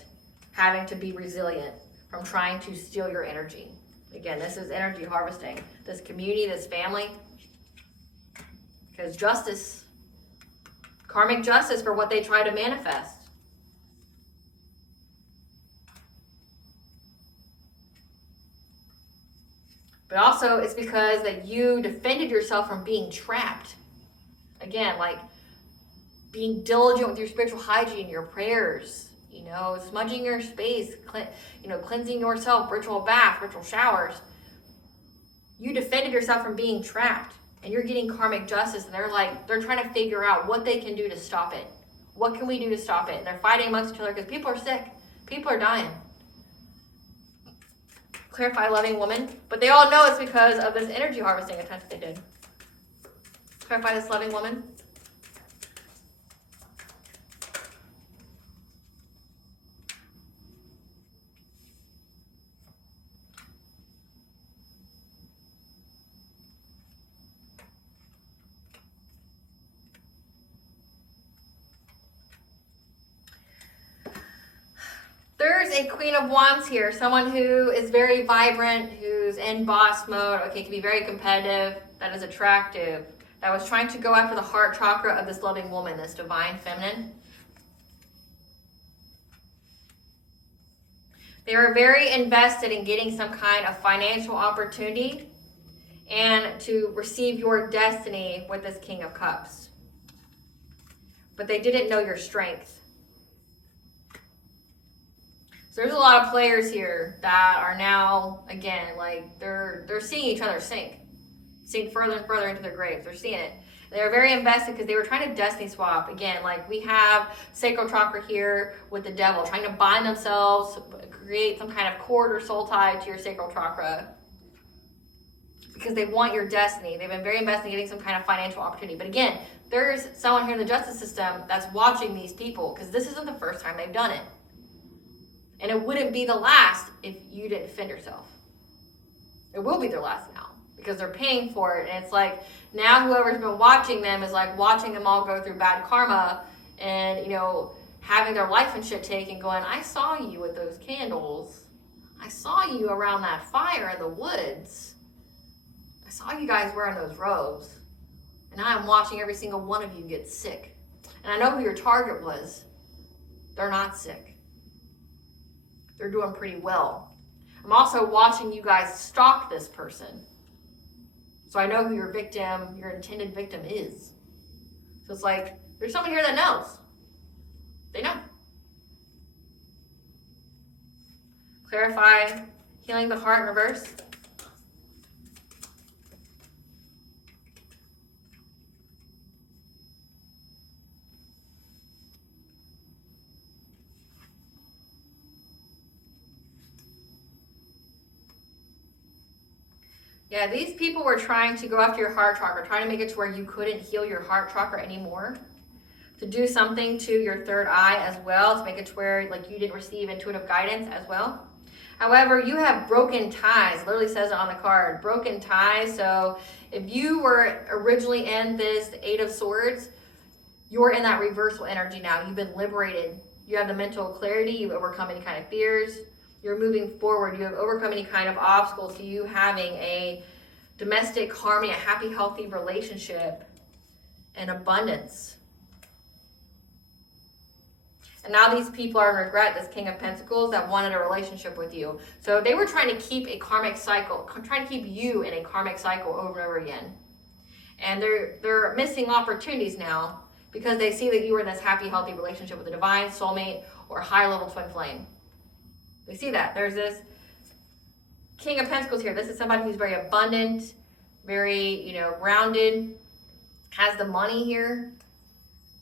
having to be resilient from trying to steal your energy. Again, this is energy harvesting. This community, this family. Because justice, karmic justice for what they try to manifest. But also, it's because that you defended yourself from being trapped. Again, like being diligent with your spiritual hygiene, your prayers, smudging your space, cleansing yourself, ritual bath, ritual showers. You defended yourself from being trapped, and you're getting karmic justice, and they're trying to figure out what they can do to stop it. What can we do to stop it? And they're fighting amongst each other because people are sick. People are dying. Clarify loving woman. But they all know it's because of this energy harvesting attempt they did. Clarify this loving woman. a Queen of Wands here, someone who is very vibrant, who's in boss mode, okay, can be very competitive, that is attractive, that was trying to go after the heart chakra of this loving woman, this divine feminine. They were very invested in getting some kind of financial opportunity and to receive your destiny with this King of Cups. But they didn't know your strength. So there's a lot of players here that are now, again, like they're seeing each other sink further and further into their graves. They're seeing it. They're very invested because they were trying to destiny swap. Again, like we have sacral chakra here with the devil, trying to bind themselves, create some kind of cord or soul tie to your sacral chakra because they want your destiny. They've been very invested in getting some kind of financial opportunity. But again, there's someone here in the justice system that's watching these people because this isn't the first time they've done it. And it wouldn't be the last if you didn't defend yourself. It will be their last now because they're paying for it. And it's like now whoever's been watching them is like watching them all go through bad karma and, you know, having their life and shit taken, going, I saw you with those candles. I saw you around that fire in the woods. I saw you guys wearing those robes. And now I'm watching every single one of you get sick. And I know who your target was. They're not sick. They're doing pretty well. I'm also watching you guys stalk this person. So I know who your victim, your intended victim is. So it's like, there's someone here that knows. They know. Clarify, healing the heart in reverse. Yeah, these people were trying to go after your heart chakra, trying to make it to where you couldn't heal your heart chakra anymore. To do something to your third eye as well, to make it to where like you didn't receive intuitive guidance as well. However, you have broken ties. It literally says it on the card, broken ties. So if you were originally in this Eight of Swords, you're in that reversal energy now. You've been liberated. You have the mental clarity. You've overcome any kind of fears. You're moving forward. You have overcome any kind of obstacles to you having a domestic harmony, a happy, healthy relationship, and abundance. And now these people are in regret, this King of Pentacles, that wanted a relationship with you. So they were trying to keep a karmic cycle, trying to keep you in a karmic cycle over and over again. And they're missing opportunities now because they see that you were in this happy, healthy relationship with a divine soulmate or high-level twin flame. They see that. There's this King of Pentacles here. This is somebody who's very abundant, very, grounded, has the money here.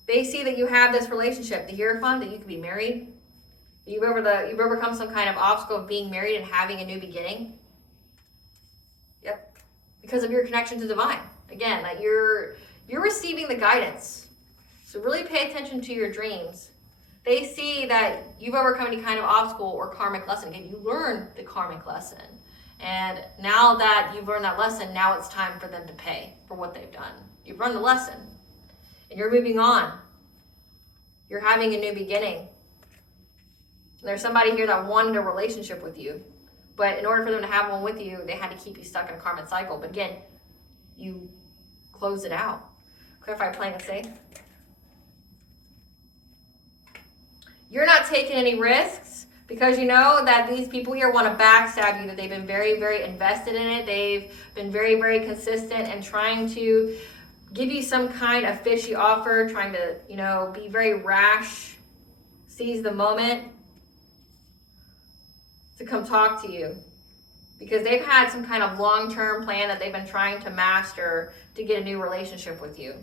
They see that you have this relationship, the Hierophant, that you could be married. You've overcome some kind of obstacle of being married and having a new beginning. Yep. Because of your connection to divine. Again, that you're receiving the guidance. So really pay attention to your dreams. They see that you've overcome any kind of obstacle or karmic lesson. Again, you learned the karmic lesson. And now that you've learned that lesson, now it's time for them to pay for what they've done. You've learned the lesson. And you're moving on. You're having a new beginning. And there's somebody here that wanted a relationship with you. But in order for them to have one with you, they had to keep you stuck in a karmic cycle. But again, you closed it out. Clarify, playing it safe. You're not taking any risks because you know that these people here want to backstab you, that they've been very, very invested in it. They've been very, very consistent and trying to give you some kind of fishy offer, trying to, be very rash, seize the moment to come talk to you. Because they've had some kind of long-term plan that they've been trying to master to get a new relationship with you.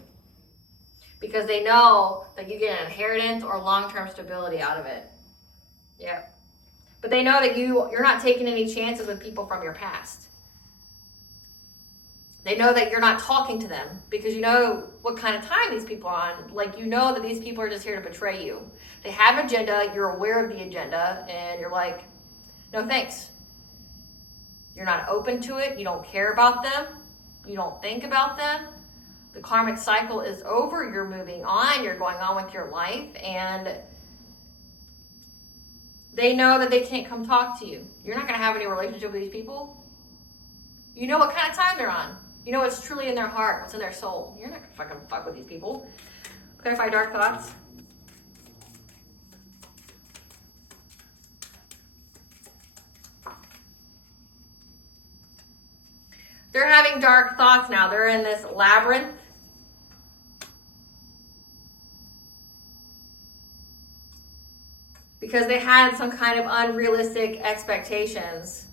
Because they know that you get an inheritance or long-term stability out of it. Yep. But they know that you're not taking any chances with people from your past. They know that you're not talking to them because you know what kind of time these people are on. Like, you know that these people are just here to betray you. They have an agenda, you're aware of the agenda, and you're like, no thanks. You're not open to it, you don't care about them, you don't think about them. The karmic cycle is over, you're moving on, you're going on with your life, and They know that they can't come talk to you. You're not going to have any relationship with these people. You know what kind of time they're on. You know what's truly in their heart, what's in their soul. You're not going to fucking fuck with these people. Clarify dark thoughts. They're having dark thoughts now. They're in this labyrinth. Because they had some kind of unrealistic expectations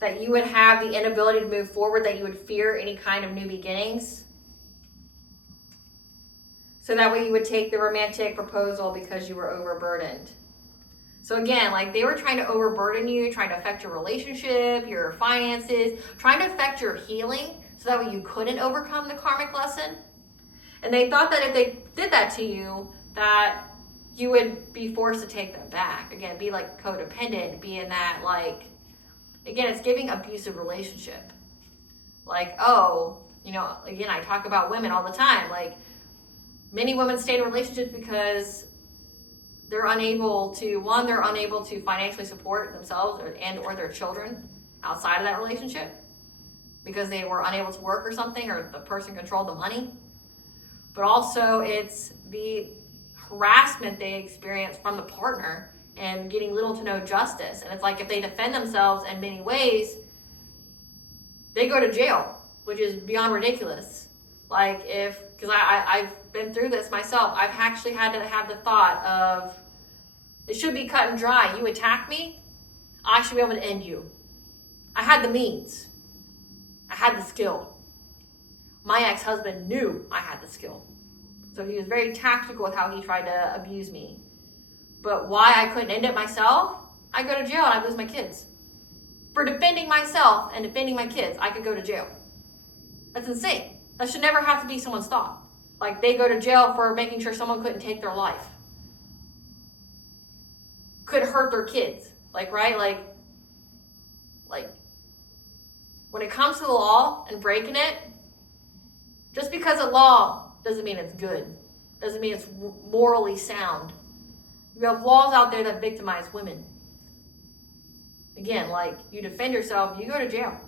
that you would have the inability to move forward, that you would fear any kind of new beginnings. So that way you would take the romantic proposal because you were overburdened. So again, like they were trying to overburden you, trying to affect your relationship, your finances, trying to affect your healing so that way you couldn't overcome the karmic lesson. And they thought that if they did that to you, that you would be forced to take them back. Again, be like codependent, be in that like, again, it's giving abusive relationship. Like, oh, you know, again, I talk about women all the time. Like many women stay in relationships because they're unable to, one, they're unable to financially support themselves or their children outside of that relationship because they were unable to work or something, or the person controlled the money. But also it's the harassment they experience from the partner and getting little to no justice. And it's like if they defend themselves in many ways, they go to jail, which is beyond ridiculous. Like because I've been through this myself. I've actually had to have the thought of, it should be cut and dry. You attack me, I should be able to end you. I had the means. I had the skill. My ex-husband knew I had the skill. So he was very tactical with how he tried to abuse me. But why I couldn't end it myself, I go to jail and I lose my kids. For defending myself and defending my kids, I could go to jail. That's insane. That should never have to be someone's thought. Like they go to jail for making sure someone couldn't take their life. Could hurt their kids. Like, right? Like when it comes to the law and breaking it, just because a law doesn't mean it's good. Doesn't mean it's morally sound. You have laws out there that victimize women. Again, like you defend yourself, you go to jail.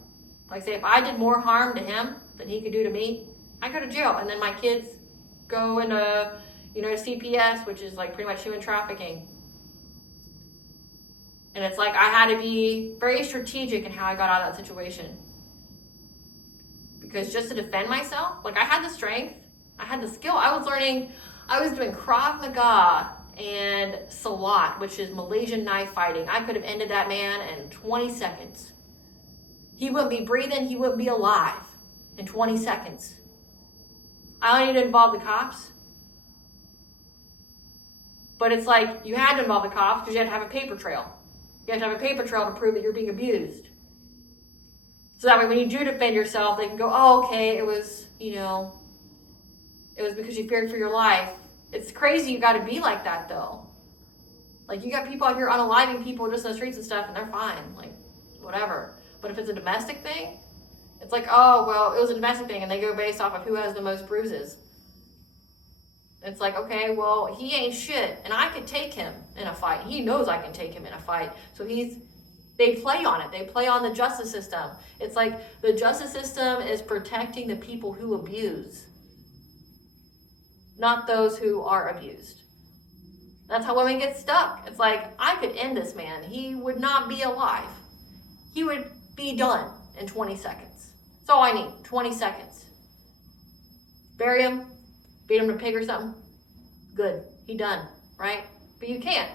Like say if I did more harm to him than he could do to me, I go to jail. And then my kids go into, CPS, which is like pretty much human trafficking. And it's like I had to be very strategic in how I got out of that situation. Because just to defend myself, like I had the strength, I had the skill. I was doing Krav Maga and Salat, which is Malaysian knife fighting. I could have ended that man in 20 seconds. He wouldn't be breathing, he wouldn't be alive in 20 seconds. I only need to involve the cops. But it's like you had to involve the cops because you had to have a paper trail. You have to have a paper trail to prove that you're being abused. So that way when you do defend yourself, they can go, oh, okay, it was because you feared for your life. It's crazy you got to be like that, though. Like, you got people out here unaliving people just in the streets and stuff, and they're fine. Like, whatever. But if it's a domestic thing, it's like, oh, well, it was a domestic thing, and they go based off of who has the most bruises. It's like, okay, well, he ain't shit, and I could take him in a fight. He knows I can take him in a fight. So they play on it. They play on the justice system. It's like the justice system is protecting the people who abuse, not those who are abused. That's how women get stuck. It's like, I could end this man. He would not be alive. He would be done in 20 seconds. That's all I need, 20 seconds. Bury him, beat him to a pig or something. Good, he done, right? But you can't.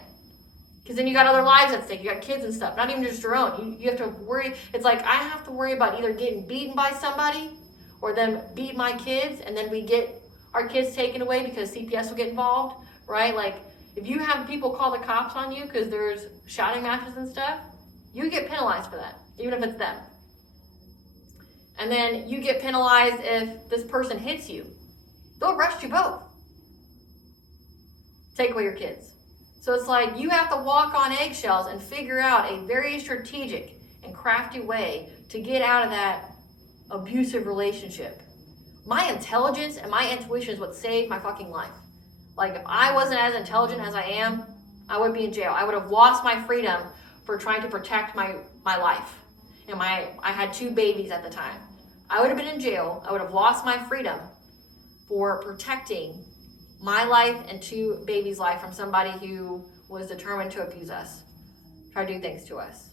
Because then you got other lives at stake. You got kids and stuff. Not even just your own. You have to worry. It's like I have to worry about either getting beaten by somebody or them beat my kids, and then we get our kids taken away because CPS will get involved, right? Like if you have people call the cops on you because there's shouting matches and stuff, you get penalized for that, even if it's them. And then you get penalized if this person hits you. They'll arrest you both. Take away your kids. So it's like you have to walk on eggshells and figure out a very strategic and crafty way to get out of that abusive relationship. My intelligence and my intuition is what saved my fucking life. Like if I wasn't as intelligent as I am, I would be in jail. I would have lost my freedom for trying to protect my life. And I had 2 babies at the time. I would have been in jail. I would have lost my freedom for protecting my life and 2 babies' life from somebody who was determined to abuse us, try to do things to us.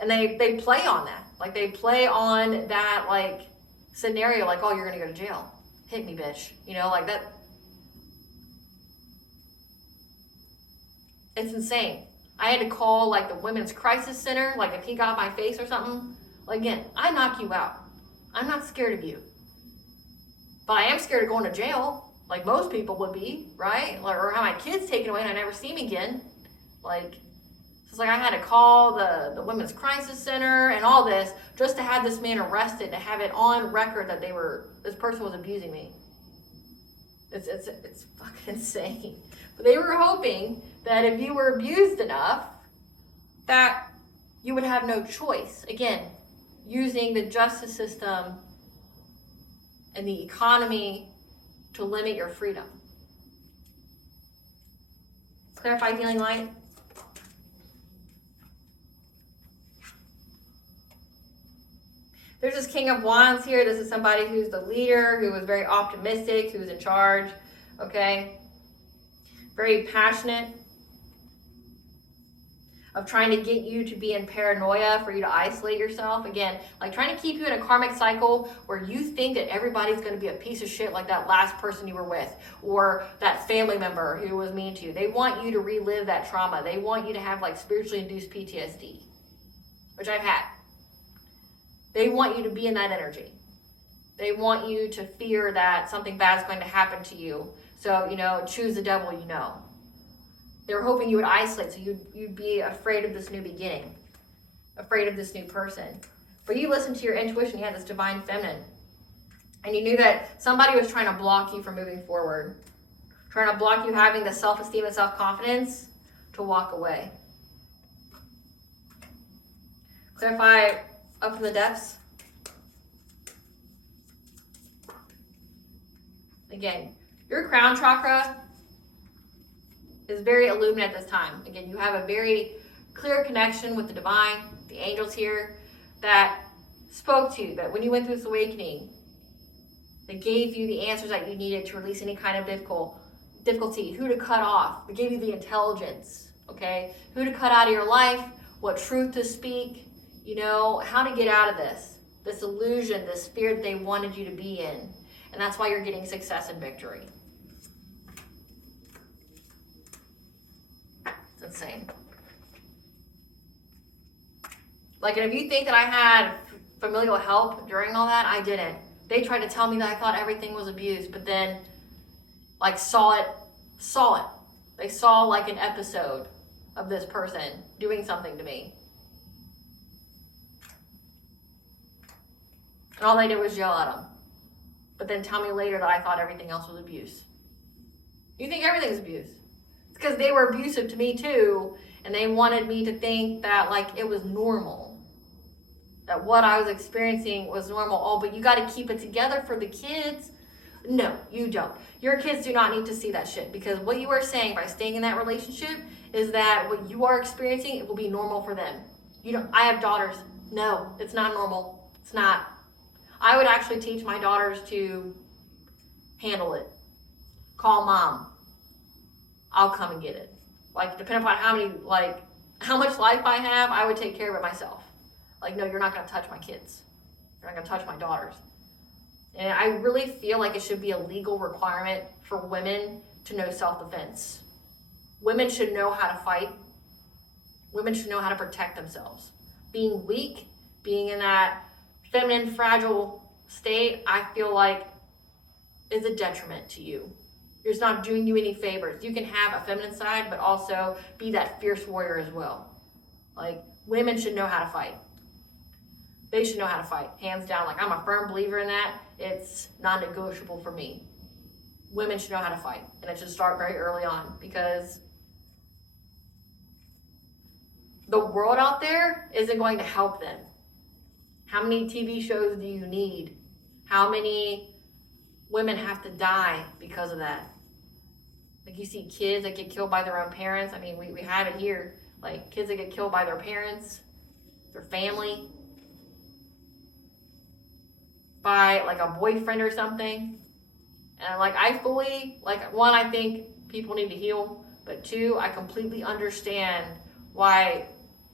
And they play on that. Like, they play on that, like, scenario, like, oh, you're going to go to jail. Hit me, bitch. You know, like that. It's insane. I had to call, like, the Women's Crisis Center, like, if he got my face or something. Like, again, I knock you out. I'm not scared of you. But I am scared of going to jail, like most people would be, right? Or have my kids taken away and I never see them again. Like, it's like I had to call the Women's Crisis Center and all this just to have this man arrested, to have it on record that this person was abusing me. It's fucking insane. But they were hoping that if you were abused enough, that you would have no choice. Again, using the justice system and the economy to limit your freedom. Clarify healing light. There's this King of Wands here. This is somebody who's the leader, who was very optimistic, who was in charge, okay? Very passionate of trying to get you to be in paranoia, for you to isolate yourself. Again, like trying to keep you in a karmic cycle where you think that everybody's going to be a piece of shit like that last person you were with, or that family member who was mean to you. They want you to relive that trauma. They want you to have like spiritually induced PTSD, which I've had. They want you to be in that energy. They want you to fear that something bad is going to happen to you. So, you know, choose the devil you know. They were hoping you would isolate, so you'd be afraid of this new beginning, afraid of this new person. But you listened to your intuition, you had this divine feminine. And you knew that somebody was trying to block you from moving forward, trying to block you having the self-esteem and self-confidence to walk away. Clarify up from the depths. Again, your crown chakra is very illumined at this time. Again, you have a very clear connection with the divine, the angels here, that spoke to you, that when you went through this awakening, they gave you the answers that you needed to release any kind of difficulty, who to cut off. They gave you the intelligence, okay? Who to cut out of your life, what truth to speak, you know, how to get out of this illusion, this fear that they wanted you to be in. And that's why you're getting success and victory. It's insane. Like, and if you think that I had familial help during all that, I didn't. They tried to tell me that I thought everything was abuse, but then, like, saw it. They saw, like, an episode of this person doing something to me. And all they did was yell at them. But then tell me later that I thought everything else was abuse. You think everything's abuse. It's because they were abusive to me too, and they wanted me to think that, like, it was normal. That what I was experiencing was normal. Oh, but you got to keep it together for the kids. No, you don't. Your kids do not need to see that shit, because what you are saying by staying in that relationship is that what you are experiencing, it will be normal for them. You don't. I have daughters. No, it's not normal. It's not. I would actually teach my daughters to handle it. Call mom. I'll come and get it. Like, depending upon how much life I have, I would take care of it myself. Like, no, you're not going to touch my kids. You're not going to touch my daughters. And I really feel like it should be a legal requirement for women to know self-defense. Women should know how to fight. Women should know how to protect themselves. Being weak, being in that feminine, fragile state, I feel like is a detriment to you. It's not doing you any favors. You can have a feminine side, but also be that fierce warrior as well. Like, women should know how to fight. They should know how to fight, hands down. Like, I'm a firm believer in that. It's non-negotiable for me. Women should know how to fight, and it should start very early on, because the world out there isn't going to help them. How many TV shows do you need? How many women have to die because of that? Like you see kids that get killed by their own parents. I mean, we have it here. Like kids that get killed by their parents, their family, by like a boyfriend or something. And like I fully, like one, I think people need to heal, but two, I completely understand why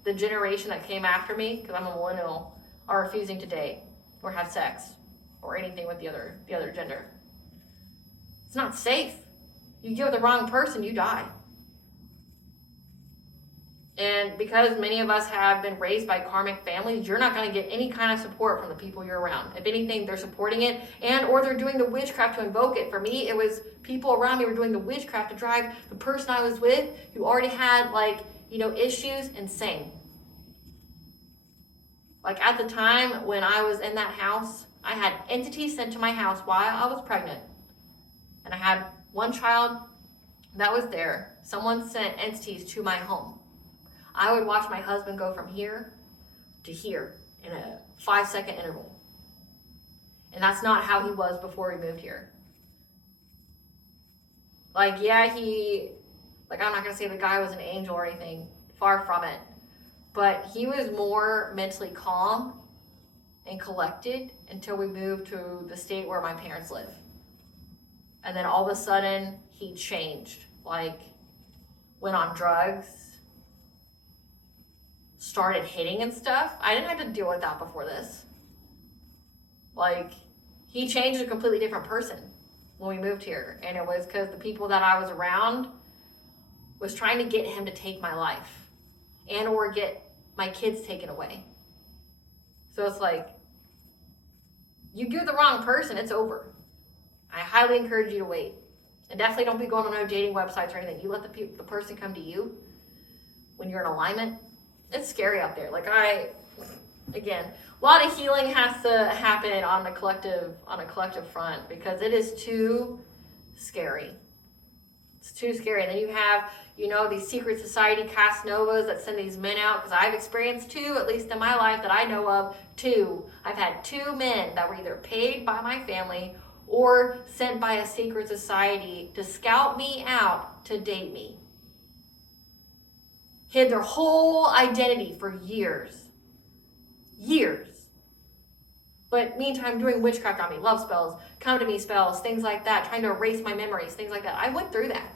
the generation that came after me, because I'm a millennial, are refusing to date or have sex or anything with the other gender. It's not safe. You get with the wrong person, you die. And because many of us have been raised by karmic families, you're not going to get any kind of support from the people you're around. If anything, they're supporting it and or they're doing the witchcraft to invoke it. For me, it was people around me were doing the witchcraft to drive the person I was with who already had issues insane. Like at the time when I was in that house, I had entities sent to my house while I was pregnant. And I had one child that was there. Someone sent entities to my home. I would watch my husband go from here to here in a 5-second interval. And that's not how he was before we moved here. I'm not going to say the guy was an angel or anything. Far from it. But he was more mentally calm and collected until we moved to the state where my parents live. And then all of a sudden, he changed. Went on drugs, started hitting and stuff. I didn't have to deal with that before this. He changed a completely different person when we moved here. And it was because the people that I was around was trying to get him to take my life and or get my kids taken away. So it's you get the wrong person, it's over. I highly encourage you to wait. And definitely don't be going on no dating websites or anything. You let the person come to you when you're in alignment. It's scary out there. Again, a lot of healing has to happen on a collective front because it is too scary. It's too scary. And then you have, these secret society Casanovas that send these men out, because I've experienced two, at least in my life that I know of, two. I've had two men that were either paid by my family or sent by a secret society to scout me out to date me. Hid their whole identity for years. But meantime, doing witchcraft on me, love spells, come to me spells, things like that, trying to erase my memories, things like that. I went through that.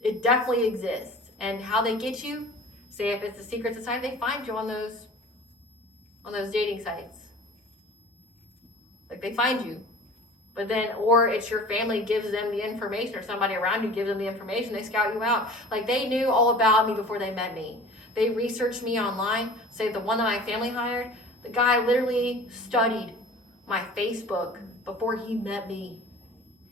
It definitely exists. And how they get you, say if it's a secret society, they find you on those dating sites. They find you. But then, or it's your family gives them the information, or somebody around you gives them the information, they scout you out. They knew all about me before they met me. They researched me online. Say the one that my family hired, the guy literally studied my Facebook before he met me.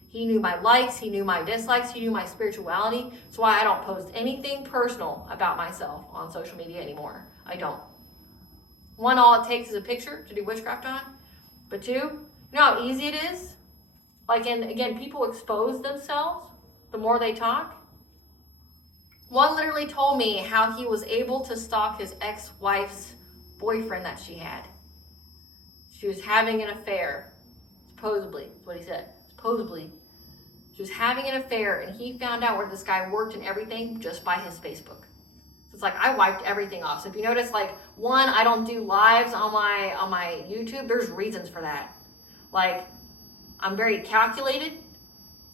He knew my likes, he knew my dislikes, he knew my spirituality. That's why I don't post anything personal about myself on social media anymore. I don't. One, all it takes is a picture to do witchcraft on. But two, you know how easy it is? And again, people expose themselves the more they talk. One literally told me how he was able to stalk his ex-wife's boyfriend that she had. She was having an affair, supposedly, that's what he said, supposedly. She was having an affair, and he found out where this guy worked and everything just by his Facebook. So it's I wiped everything off. So if you notice, one, I don't do lives on my YouTube. There's reasons for that. I'm very calculated,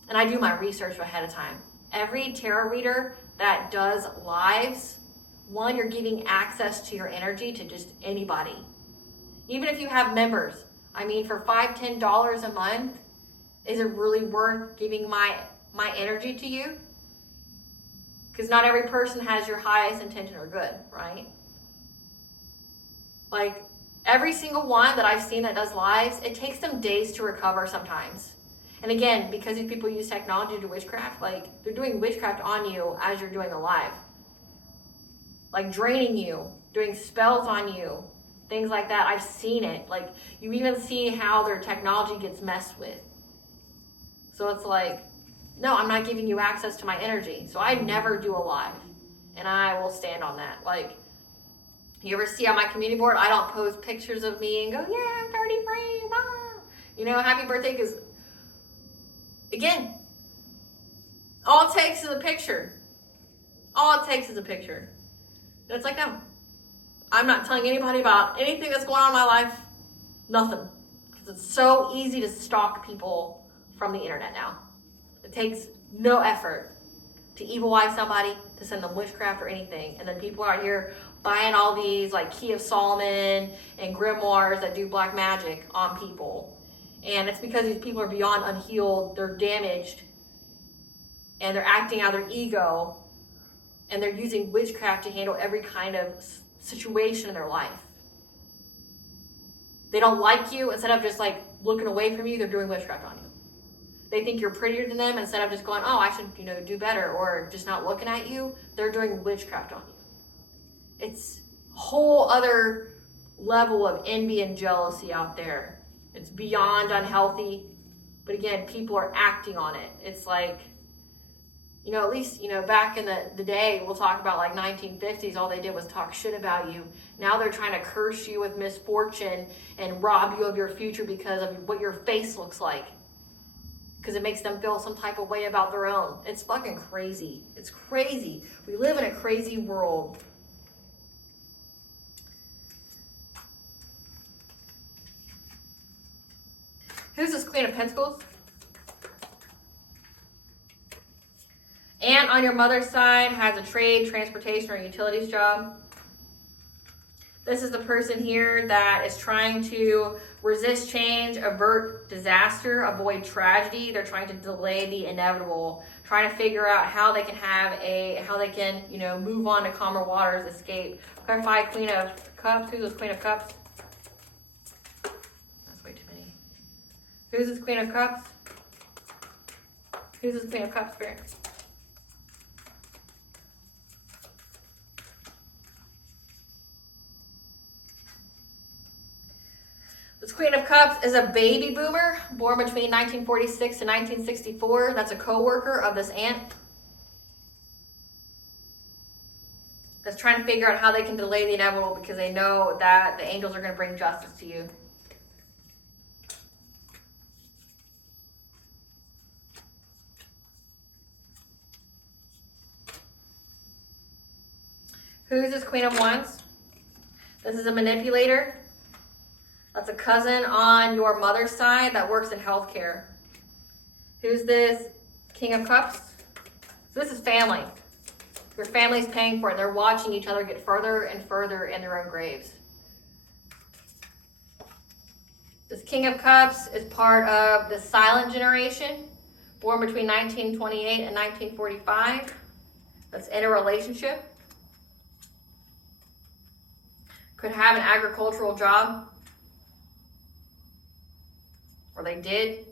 and I do my research ahead of time. Every tarot reader that does lives, one, you're giving access to your energy to just anybody. Even if you have members. For $5, $10 a month, is it really worth giving my energy to you? Because not every person has your highest intention or good, right? Every single one that I've seen that does lives, it takes them days to recover sometimes. And again, because these people use technology to do witchcraft, they're doing witchcraft on you as you're doing a live. Draining you, doing spells on you, things like that. I've seen it. You even see how their technology gets messed with. So it's no, I'm not giving you access to my energy. So I never do a live. And I will stand on that. You ever see on my community board, I don't post pictures of me and go, yeah, I'm 33, blah. Happy birthday, because, again, All it takes is a picture. All it takes is a picture. And it's like, no, I'm not telling anybody about anything that's going on in my life. Nothing. Because it's so easy to stalk people from the internet now. It takes no effort to evil eye somebody, to send them witchcraft or anything. And then people are out here buying all these like Key of Solomon and grimoires that do black magic on people. And it's because these people are beyond unhealed, they're damaged, and they're acting out of their ego, and they're using witchcraft to handle every kind of situation in their life. They don't like you. Instead of just like looking away from you, they're doing witchcraft on you. They think you're prettier than them. Instead of just going, oh, I should, do better, or just not looking at you, they're doing witchcraft on you. It's a whole other level of envy and jealousy out there. It's beyond unhealthy. But again, people are acting on it. It's like, at least, back in the day, we'll talk about like 1950s, all they did was talk shit about you. Now they're trying to curse you with misfortune and rob you of your future because of what your face looks like. Because it makes them feel some type of way about their own. It's fucking crazy. It's crazy. We live in a crazy world. Who's this Queen of Pentacles? And on your mother's side has a trade, transportation, or utilities job. This is the person here that is trying to resist change, avert disaster, avoid tragedy. They're trying to delay the inevitable, trying to figure out how they can move on to calmer waters, escape. Clarify Queen of Cups. Who's this Queen of Cups? That's way too many. Who's this Queen of Cups? Who's this Queen of Cups, Spirit? This Queen of Cups is a baby boomer born between 1946 to 1964. That's a co-worker of this aunt that's trying to figure out how they can delay the inevitable because they know that the angels are going to bring justice to you. Who's this Queen of Wands? This is a manipulator. That's a cousin on your mother's side that works in healthcare. Who's this King of Cups? So this is family. Your family's paying for it. They're watching each other get further and further in their own graves. This King of Cups is part of the silent generation, born between 1928 and 1945. That's in a relationship. Could have an agricultural job. Or they did,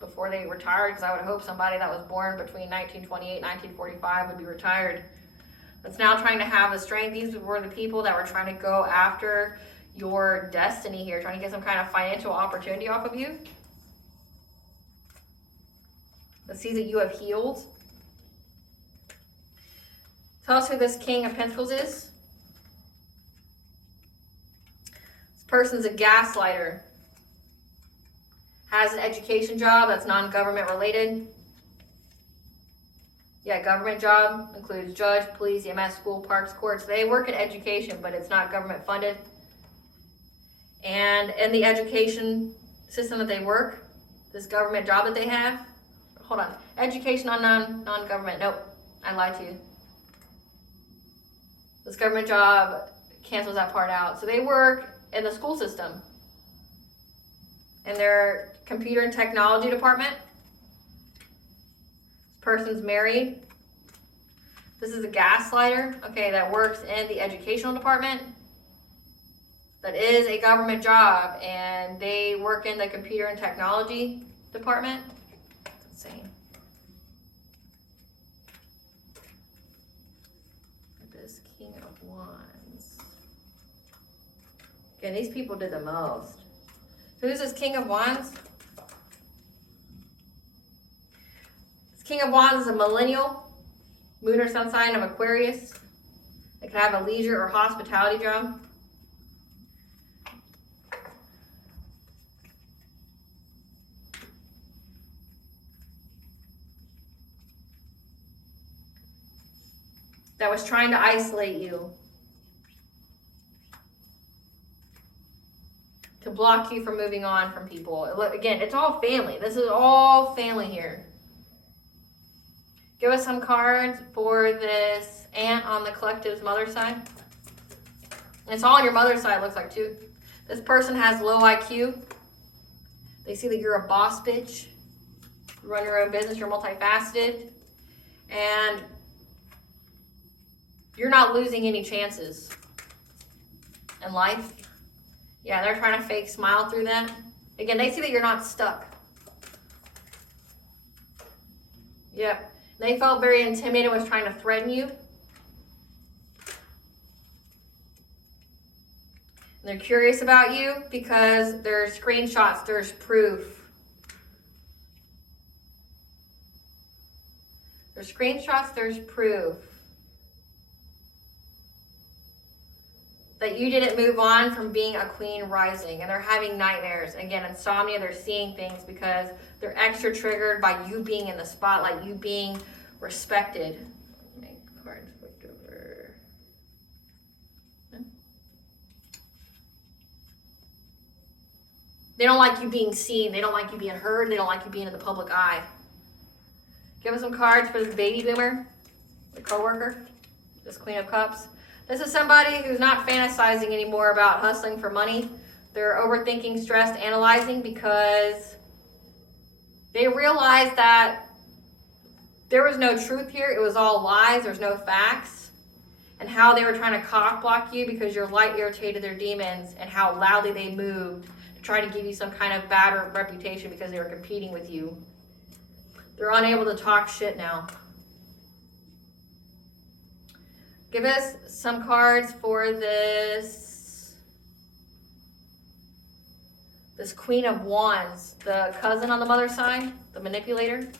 before they retired, because I would hope somebody that was born between 1928 and 1945 would be retired. That's now trying to have the strength. These were the people that were trying to go after your destiny here, trying to get some kind of financial opportunity off of you. Let's see that you have healed. Tell us who this King of Pentacles is. This person's a gaslighter. Has an education job that's non-government related. Yeah, government job includes judge, police, EMS, school, parks, courts. They work in education, but it's not government funded. And in the education system that they work, this government job that they have, hold on, education on non-government, nope, I lied to you. This government job cancels that part out. So they work in the school system. In their computer and technology department. This person's married. This is a gaslighter, okay, that works in the educational department. That is a government job, and they work in the computer and technology department. That's insane. This King of Wands. Again, these people did the most. Who's this King of Wands? This King of Wands is a millennial, moon or sun sign of Aquarius. They could have a leisure or hospitality job. that was trying to isolate you, to block you from moving on from people. Again, it's all family. This is all family here. Give us some cards for this aunt on the collective's mother's side. And it's all on your mother's side, looks like, too. This person has low IQ. They see that you're a boss bitch. You run your own business. You're multifaceted. And you're not losing any chances in life. Yeah, they're trying to fake smile through that. Again, they see that you're not stuck. Yep. They felt very intimidated, was trying to threaten you. And they're curious about you because there's screenshots, there's proof. There's screenshots, there's proof that you didn't move on from being a queen rising, and they're having nightmares. Again, insomnia, they're seeing things because they're extra triggered by you being in the spotlight, you being respected. Make cards flipped over. They don't like you being seen, they don't like you being heard, they don't like you being in the public eye. Give us some cards for this baby boomer, the coworker, this Queen of Cups. This is somebody who's not fantasizing anymore about hustling for money. They're overthinking, stressed, analyzing because they realize that there was no truth here. It was all lies. There's no facts. And how they were trying to cock block you because your light irritated their demons, and how loudly they moved to try to give you some kind of bad reputation because they were competing with you. They're unable to talk shit now. Give us some cards for this Queen of Wands, the cousin on the mother's side, the manipulator.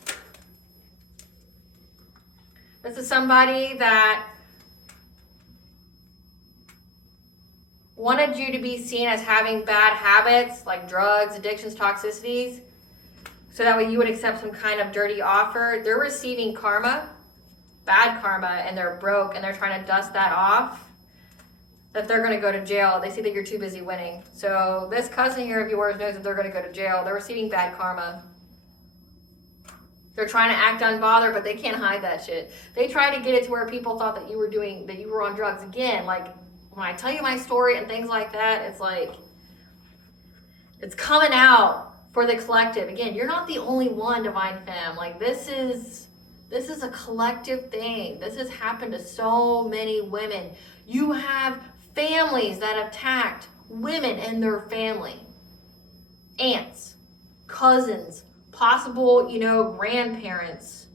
This is somebody that wanted you to be seen as having bad habits like drugs, addictions, toxicities, so that way you would accept some kind of dirty offer. They're receiving karma, bad karma, and they're broke, and they're trying to dust that off, that they're going to go to jail. They see that you're too busy winning. So this cousin here of yours knows that they're going to go to jail. They're receiving bad karma. They're trying to act unbothered, but they can't hide that shit. They try to get it to where people thought that you were on drugs. Again, like when I tell you my story and things like that, it's like, it's coming out for the collective. Again, you're not the only one, Divine Femme. Like this is a collective thing. This has happened to so many women. You have families that have attacked women and their family. Aunts, cousins, possible, grandparents.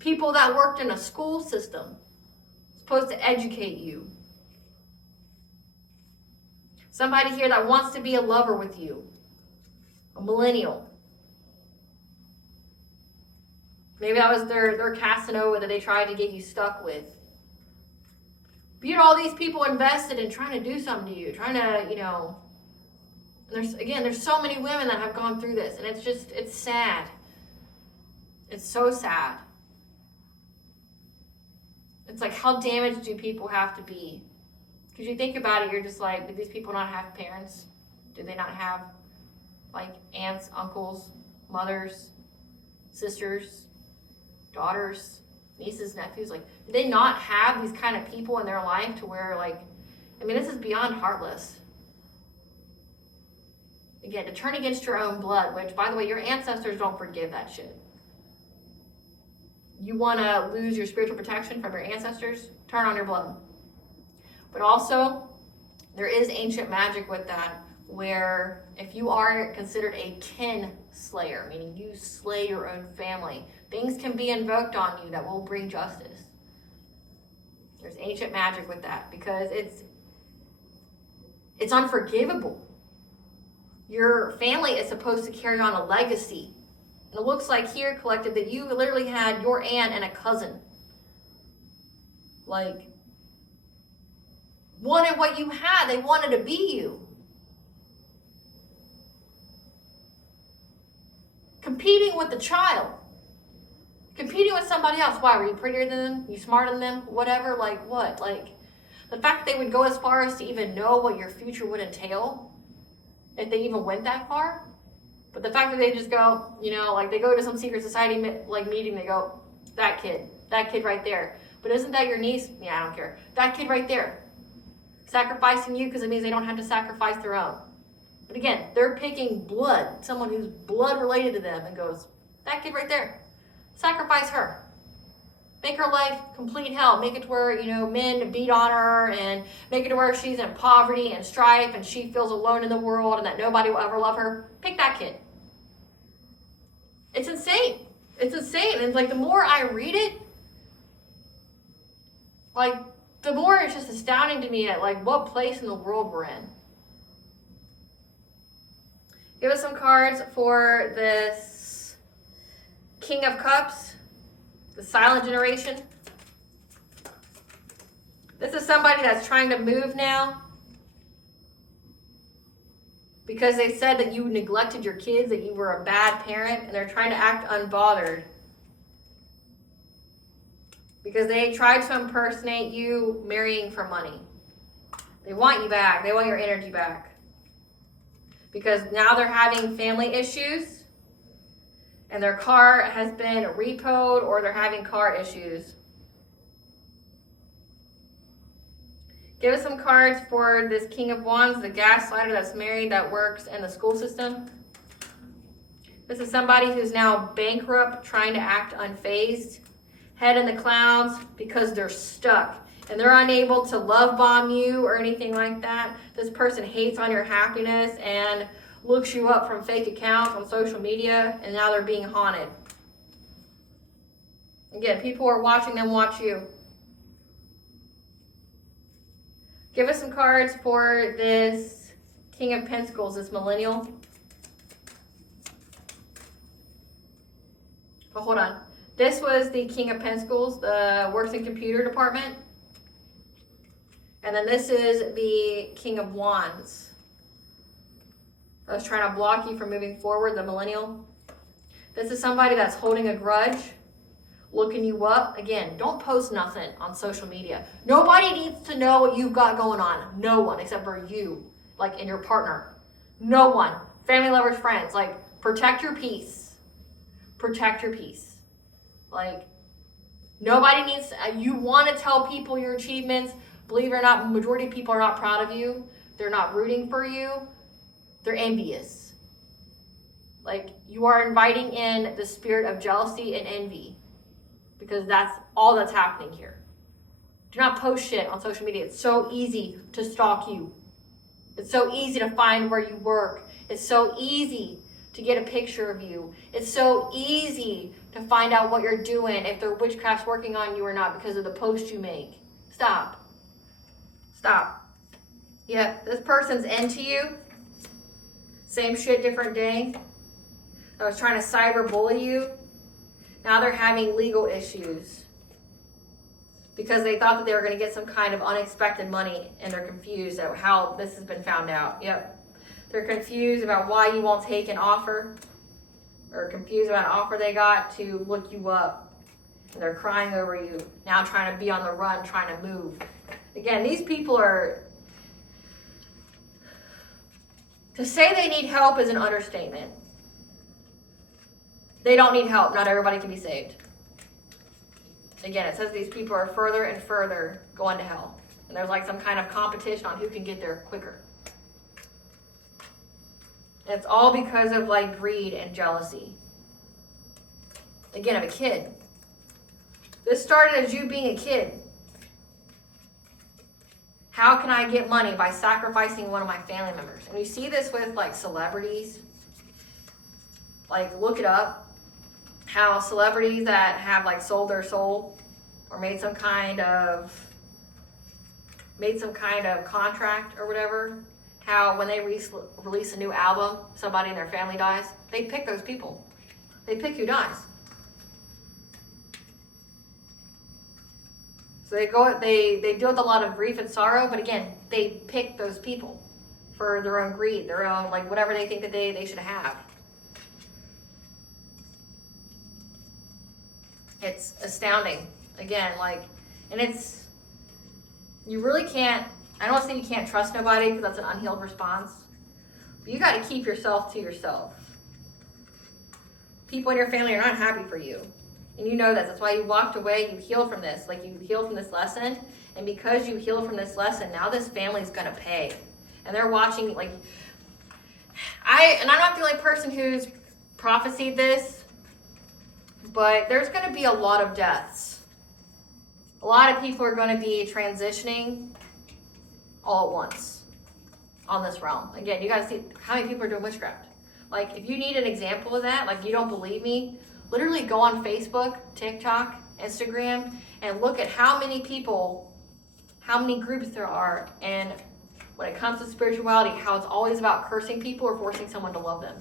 People that worked in a school system, supposed to educate you. Somebody here that wants to be a lover with you. A millennial. Maybe that was their Casanova that they tried to get you stuck with. But all these people invested in trying to do something to you, trying to, there's so many women that have gone through this, and it's sad. It's so sad. It's like, how damaged do people have to be? Because you think about it, you're just like, did these people not have parents? Did they not have, like, aunts, uncles, mothers, sisters, daughters, nieces, nephews? Like, did they not have these kind of people in their life to where, like, this is beyond heartless. Again, to turn against your own blood, which, by the way, your ancestors don't forgive that shit. You want to lose your spiritual protection from your ancestors? Turn on your blood. But also, there is ancient magic with that, where if you are considered a kin slayer, meaning you slay your own family, things can be invoked on you that will bring justice. There's ancient magic with that because it's unforgivable. Your family is supposed to carry on a legacy. And it looks like here, collective, that you literally had your aunt and a cousin. Like, wanted what you had. They wanted to be you. Competing with the child. Competing with somebody else. Why? Were you prettier than them? You smarter than them? Whatever? Like what? Like the fact that they would go as far as to even know what your future would entail, if they even went that far. But the fact that they just go, you know, like they go to some secret society like meeting, they go, that kid right there. But isn't that your niece? Yeah, I don't care. That kid right there. Sacrificing you because it means they don't have to sacrifice their own. But again, they're picking blood, someone who's blood related to them, and goes, that kid right there. Sacrifice her. Make her life complete hell. Make it to where, you know, men beat on her, and make it to where she's in poverty and strife and she feels alone in the world and that nobody will ever love her. Pick that kid. It's insane. It's insane. And like the more I read it, like the more it's just astounding to me at like what place in the world we're in. Give us some cards for this King of Cups, the silent generation. This is somebody that's trying to move now because they said that you neglected your kids, that you were a bad parent, and they're trying to act unbothered because they tried to impersonate you marrying for money. They want you back. They want your energy back. Because now they're having family issues and their car has been repoed, or they're having car issues. Give us some cards for this King of Wands, the gaslighter that's married, that works in the school system. This is somebody who's now bankrupt, trying to act unfazed, head in the clouds because they're stuck. And they're unable to love bomb you or anything like that. This person hates on your happiness and looks you up from fake accounts on social media, and now they're being haunted. Again, people are watching them watch you. Give us some cards for this King of Pentacles, this millennial. Oh, hold on. This was the King of Pentacles, the works in computer department. And then this is the King of Wands. I was trying to block you from moving forward, the millennial. This is somebody that's holding a grudge, looking you up. Again, don't post nothing on social media. Nobody needs to know what you've got going on. No one, except for you, like, and your partner. No one. Family, lovers, friends. Like, protect your peace. Protect your peace. Like, nobody needs, you want to tell people your achievements. Believe it or not, majority of people are not proud of you. They're not rooting for you. They're envious. Like, you are inviting in the spirit of jealousy and envy, because that's all that's happening here. Do not post shit on social media. It's so easy to stalk you. It's so easy to find where you work. It's so easy to get a picture of you. It's so easy to find out what you're doing, if their witchcraft's working on you or not, because of the post you make. Stop. Stop. Yeah, this person's into you. Same shit, different day. I was trying to cyber bully you. Now they're having legal issues because they thought that they were going to get some kind of unexpected money, and they're confused at how this has been found out. Yep. They're confused about why you won't take an offer, or confused about an offer they got to look you up. And they're crying over you, now trying to be on the run, trying to move. Again, these people are, to say they need help is an understatement. They don't need help. Not everybody can be saved. Again, it says these people are further and further going to hell. And there's like some kind of competition on who can get there quicker. And it's all because of like greed and jealousy. Again, of a kid. This started as you being a kid. How can I get money? By sacrificing one of my family members. And you see this with like celebrities. Like, look it up. How celebrities that have like sold their soul or made some kind of contract or whatever, how when they release a new album, somebody in their family dies, they pick those people. They pick who dies. So they deal with a lot of grief and sorrow, but again, they pick those people for their own greed, their own, like, whatever they think that they should have. It's astounding. Again, like, and it's, you really can't, I don't want to say you can't trust nobody because that's an unhealed response. But you got to keep yourself to yourself. People in your family are not happy for you. And you know that. That's why you walked away. You healed from this. Like, you healed from this lesson. And because you healed from this lesson, now this family's going to pay. And they're watching, like, I'm not the only person who's prophesied this, but there's going to be a lot of deaths. A lot of people are going to be transitioning all at once on this realm. Again, you got to see how many people are doing witchcraft. Like, if you need an example of that, like, you don't believe me, literally go on Facebook, TikTok, Instagram, and look at how many people, how many groups there are, and when it comes to spirituality, how it's always about cursing people or forcing someone to love them.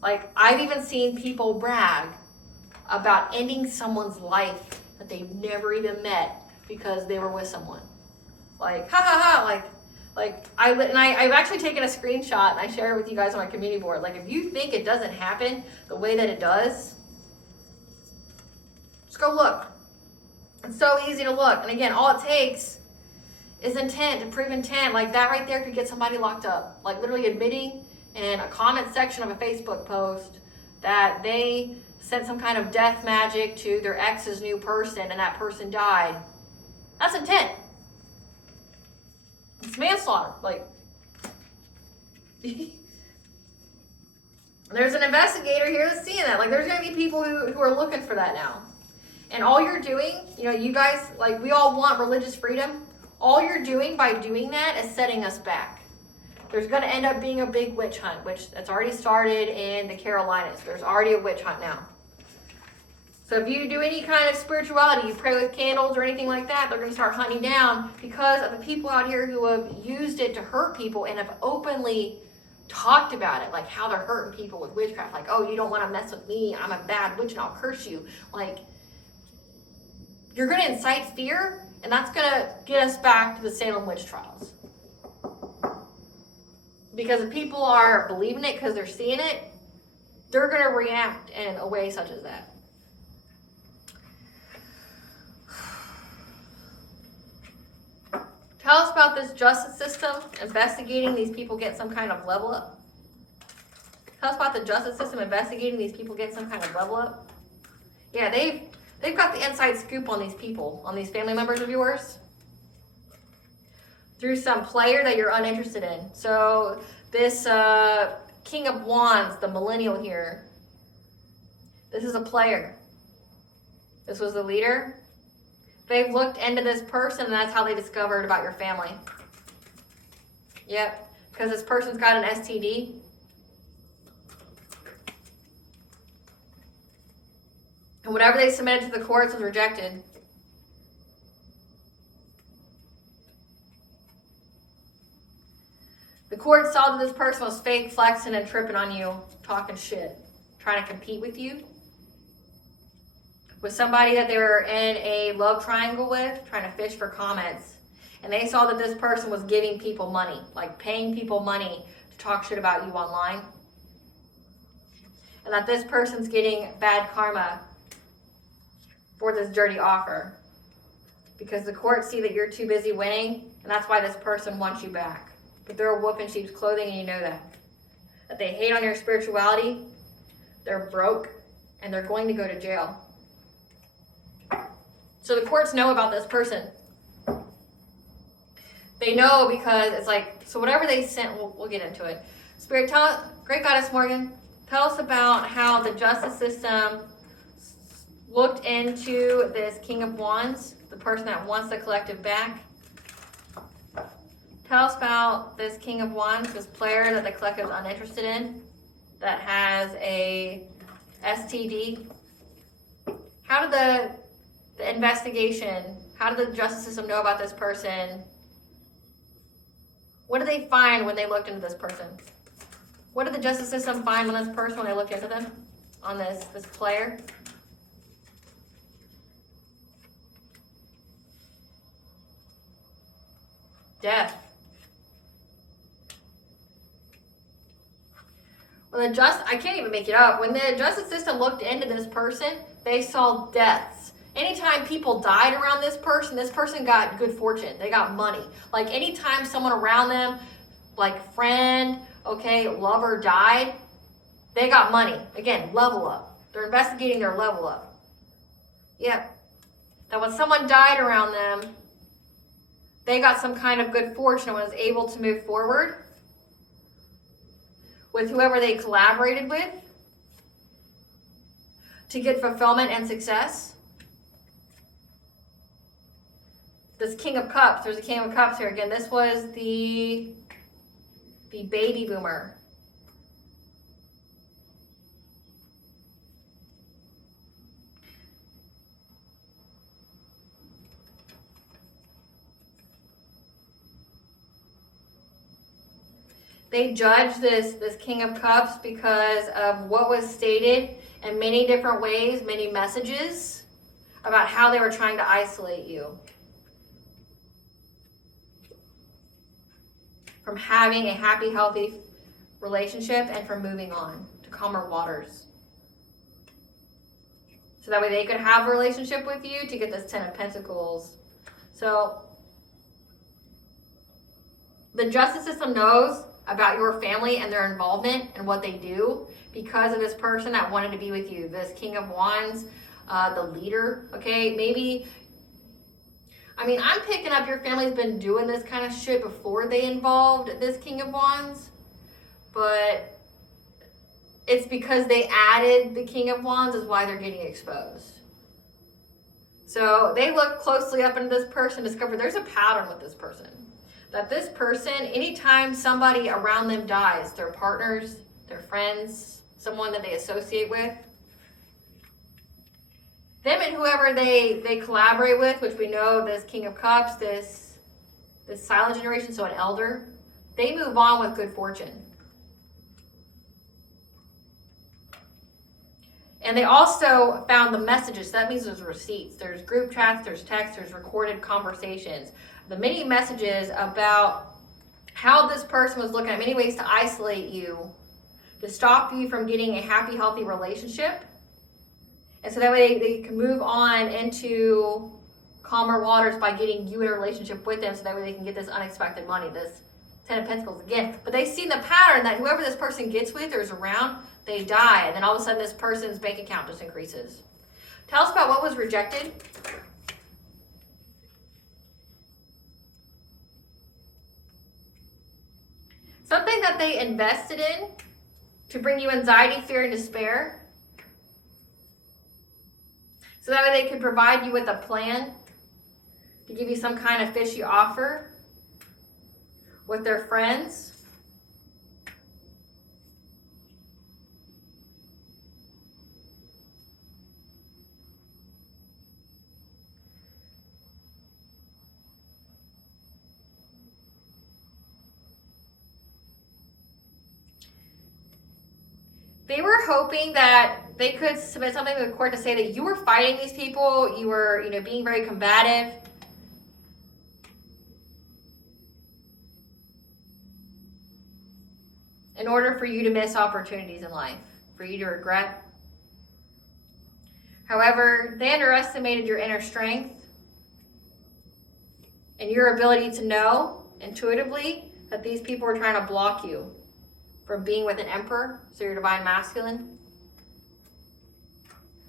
Like, I've even seen people brag about ending someone's life that they've never even met because they were with someone. Like, ha ha ha, I've actually taken a screenshot and I share it with you guys on my community board. Like, if you think it doesn't happen the way that it does, just go look. It's so easy to look. And again, all it takes is intent, to prove intent. Like, that right there could get somebody locked up. Like, literally admitting in a comment section of a Facebook post that they sent some kind of death magic to their ex's new person and that person died. That's intent. It's manslaughter. Like, there's an investigator here that's seeing that. Like, there's going to be people who are looking for that now. And all you're doing, you know, you guys, like, we all want religious freedom. All you're doing by doing that is setting us back. There's going to end up being a big witch hunt, which that's already started in the Carolinas. There's already a witch hunt now. So if you do any kind of spirituality, you pray with candles or anything like that, they're going to start hunting down because of the people out here who have used it to hurt people and have openly talked about it, like how they're hurting people with witchcraft. Like, oh, you don't want to mess with me. I'm a bad witch and I'll curse you. Like, you're going to incite fear, and that's going to get us back to the Salem witch trials. Because if people are believing it because they're seeing it, they're going to react in a way such as that. Tell us about this justice system investigating these people getting some kind of level up. Tell us about the justice system investigating these people getting some kind of level up. Yeah, they've got the inside scoop on these people, on these family members of yours, through some player that you're uninterested in. So this King of Wands, the millennial here, this is a player. This was the leader. They've looked into this person, and that's how they discovered about your family. Yep, because this person's got an STD. And whatever they submitted to the courts was rejected. The court saw that this person was fake flexing and tripping on you, talking shit, trying to compete with you. With somebody that they were in a love triangle with, trying to fish for comments. And they saw that this person was giving people money, like paying people money to talk shit about you online. And that this person's getting bad karma for this dirty offer. Because the courts see that you're too busy winning, and that's why this person wants you back. But they're a wolf in sheep's clothing, and you know that. That they hate on your spirituality, they're broke, and they're going to go to jail. So the courts know about this person. They know because it's like, so whatever they sent, we'll get into it. Spirit, Great Goddess Morgan, tell us about how the justice system looked into this King of Wands, the person that wants the collective back. Tell us about this King of Wands, this player that the collective is uninterested in, that has a STD. How did the investigation, how did the justice system know about this person? What did they find when they looked into this person? What did the justice system find on this person when they looked into them? On this player? Death. I can't even make it up. When the justice system looked into this person, they saw deaths. Anytime people died around this person got good fortune. They got money. Like anytime someone around them, like friend, okay, lover died, they got money. Again, level up. They're investigating their level up. Yep. That when someone died around them, they got some kind of good fortune and was able to move forward with whoever they collaborated with to get fulfillment and success. This King of Cups, there's a King of Cups here again. This was the baby boomer. They judged this King of Cups because of what was stated in many different ways, many messages about how they were trying to isolate you from having a happy, healthy relationship and from moving on to calmer waters. So that way they could have a relationship with you to get this Ten of Pentacles. So the justice system knows about your family and their involvement and what they do because of this person that wanted to be with you. This King of Wands, the leader, okay? Maybe, I'm picking up your family's been doing this kind of shit before they involved this King of Wands, but it's because they added the King of Wands is why they're getting exposed. So they look closely up into this person, discover there's a pattern with this person. That this person, anytime somebody around them dies, their partners, their friends, someone that they associate with, them and whoever they collaborate with, which we know this King of Cups, this silent generation, so an elder, they move on with good fortune. And they also found the messages. So that means there's receipts. There's group chats, there's texts, there's recorded conversations. The many messages about how this person was looking at many ways to isolate you, to stop you from getting a happy, healthy relationship. And so that way they can move on into calmer waters by getting you in a relationship with them so that way they can get this unexpected money, this Ten of Pentacles again. But they've seen the pattern that whoever this person gets with or is around, they die. And then all of a sudden this person's bank account just increases. Tell us about what was rejected. Something that they invested in to bring you anxiety, fear, and despair. So that way they could provide you with a plan to give you some kind of fishy offer with their friends. They were hoping that they could submit something to the court to say that you were fighting these people, you were, being very combative. In order for you to miss opportunities in life, for you to regret. However, they underestimated your inner strength and your ability to know intuitively that these people were trying to block you from being with an emperor, so your divine masculine.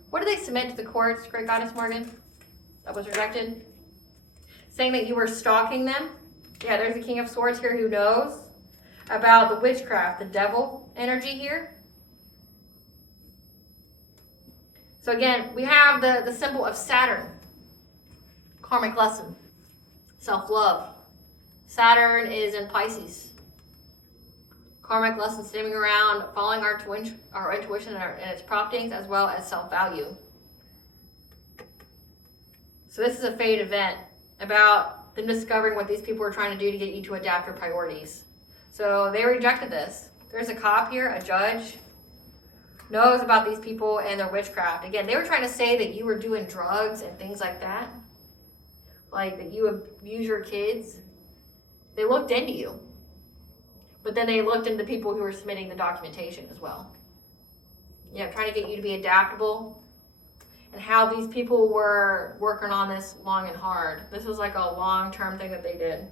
What did they submit to the courts, Great Goddess Morgan, that was rejected? Saying that you were stalking them. Yeah, there's the King of Swords here who knows about the witchcraft, the devil energy here. So again, we have the symbol of Saturn. Karmic lesson. Self-love. Saturn is in Pisces. Karmic lesson stemming around following our intuition and its promptings, as well as self-value. So this is a fate event about them discovering what these people were trying to do to get you to adapt your priorities. So they rejected this. There's a cop here, a judge, knows about these people and their witchcraft. Again, they were trying to say that you were doing drugs and things like that. Like that you abuse your kids. They looked into you. But then they looked into the people who were submitting the documentation as well. Yeah, trying to get you to be adaptable. And how these people were working on this long and hard. This was like a long-term thing that they did.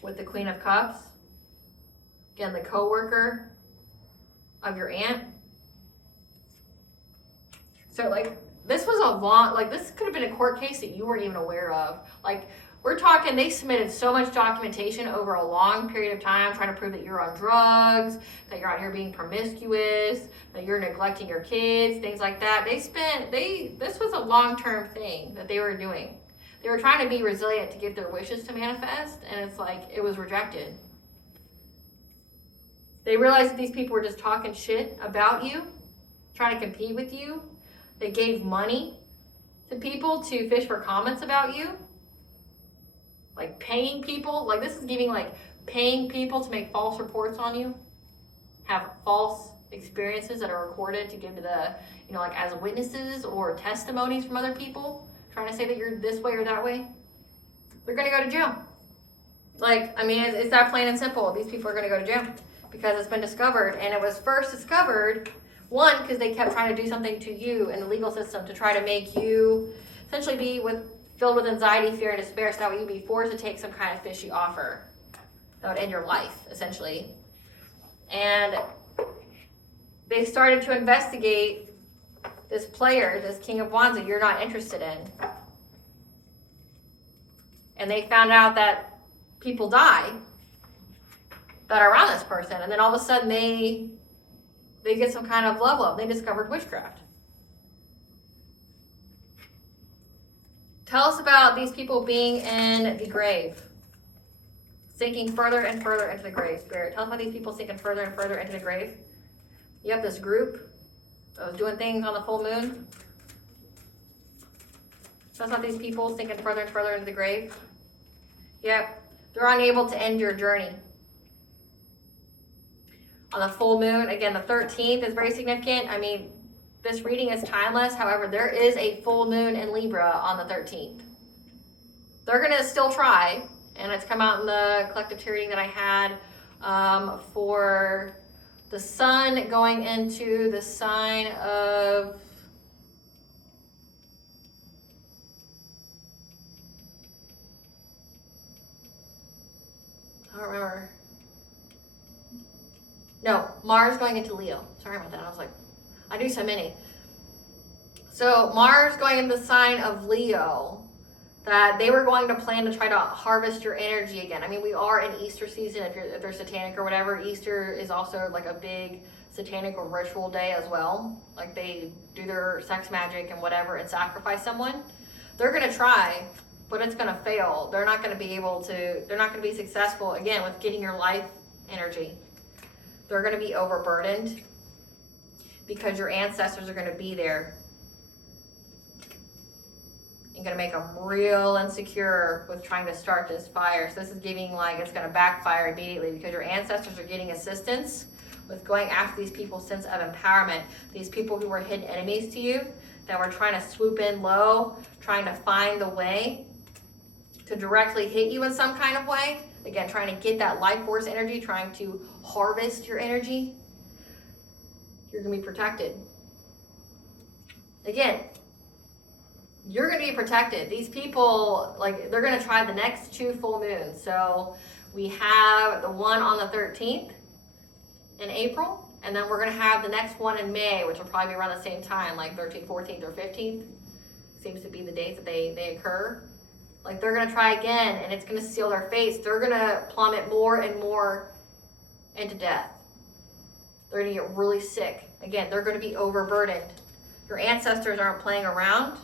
With the Queen of Cups. Again, the co-worker of your aunt. So like, this was a long, like this could have been a court case that you weren't even aware of. Like, we're talking, they submitted so much documentation over a long period of time trying to prove that you're on drugs, that you're out here being promiscuous, that you're neglecting your kids, things like that. This was a long-term thing that they were doing. They were trying to be resilient to get their wishes to manifest, and it's like, it was rejected. They realized that these people were just talking shit about you, trying to compete with you. They gave money to people to fish for comments about you. Like paying people, like this is giving like paying people to make false reports on you, have false experiences that are recorded to give to the, like as witnesses or testimonies from other people, trying to say that you're this way or that way. They're gonna go to jail. Like, I mean, it's that plain and simple. These people are gonna go to jail because it's been discovered, and it was first discovered, one, because they kept trying to do something to you in the legal system to try to make you essentially be filled with anxiety, fear, and despair, so that way you'd be forced to take some kind of fishy offer that would end your life, essentially. And they started to investigate this player, this King of Wands that you're not interested in. And they found out that people die that are around this person, and then all of a sudden they get some kind of level up. They discovered witchcraft. Tell us about these people being in the grave, sinking further and further into the grave, Spirit. Tell us about these people sinking further and further into the grave. You have this group that was doing things on the full moon. Tell us about these people sinking further and further into the grave. Yep, they're unable to end your journey. On the full moon, again, the 13th is very significant. I mean, this reading is timeless. However, there is a full moon in Libra on the 13th. They're going to still try, and it's come out in the collective tarotreading that I had for the sun going into the sign of I don't remember. No, Mars going into Leo. Sorry about that. I was like, I do so many. So Mars going into the sign of Leo, that they were going to plan to try to harvest your energy again. I mean, we are in Easter season. If they're satanic or whatever, Easter is also like a big satanic or ritual day as well. Like they do their sex magic and whatever and sacrifice someone. They're going to try, but it's going to fail. They're not going to be able to, they're not going to be successful again with getting your life energy. They're going to be overburdened because your ancestors are going to be there and going to make them real insecure with trying to start this fire. So this is giving like it's going to backfire immediately because your ancestors are getting assistance with going after these people's sense of empowerment. These people who were hidden enemies to you that were trying to swoop in low, trying to find the way to directly hit you in some kind of way. Again, trying to get that life force energy, trying to harvest your energy. You're going to be protected. Again, you're going to be protected. These people, like, they're going to try the next 2 full moons. So we have the one on the 13th in April, and then we're going to have the next one in May, which will probably be around the same time, like 13th, 14th, or 15th. Seems to be the dates that they occur. Like, they're going to try again, and it's going to seal their face. They're going to plummet more and more into death. They're going to get really sick. Again, they're going to be overburdened. Your ancestors aren't playing around.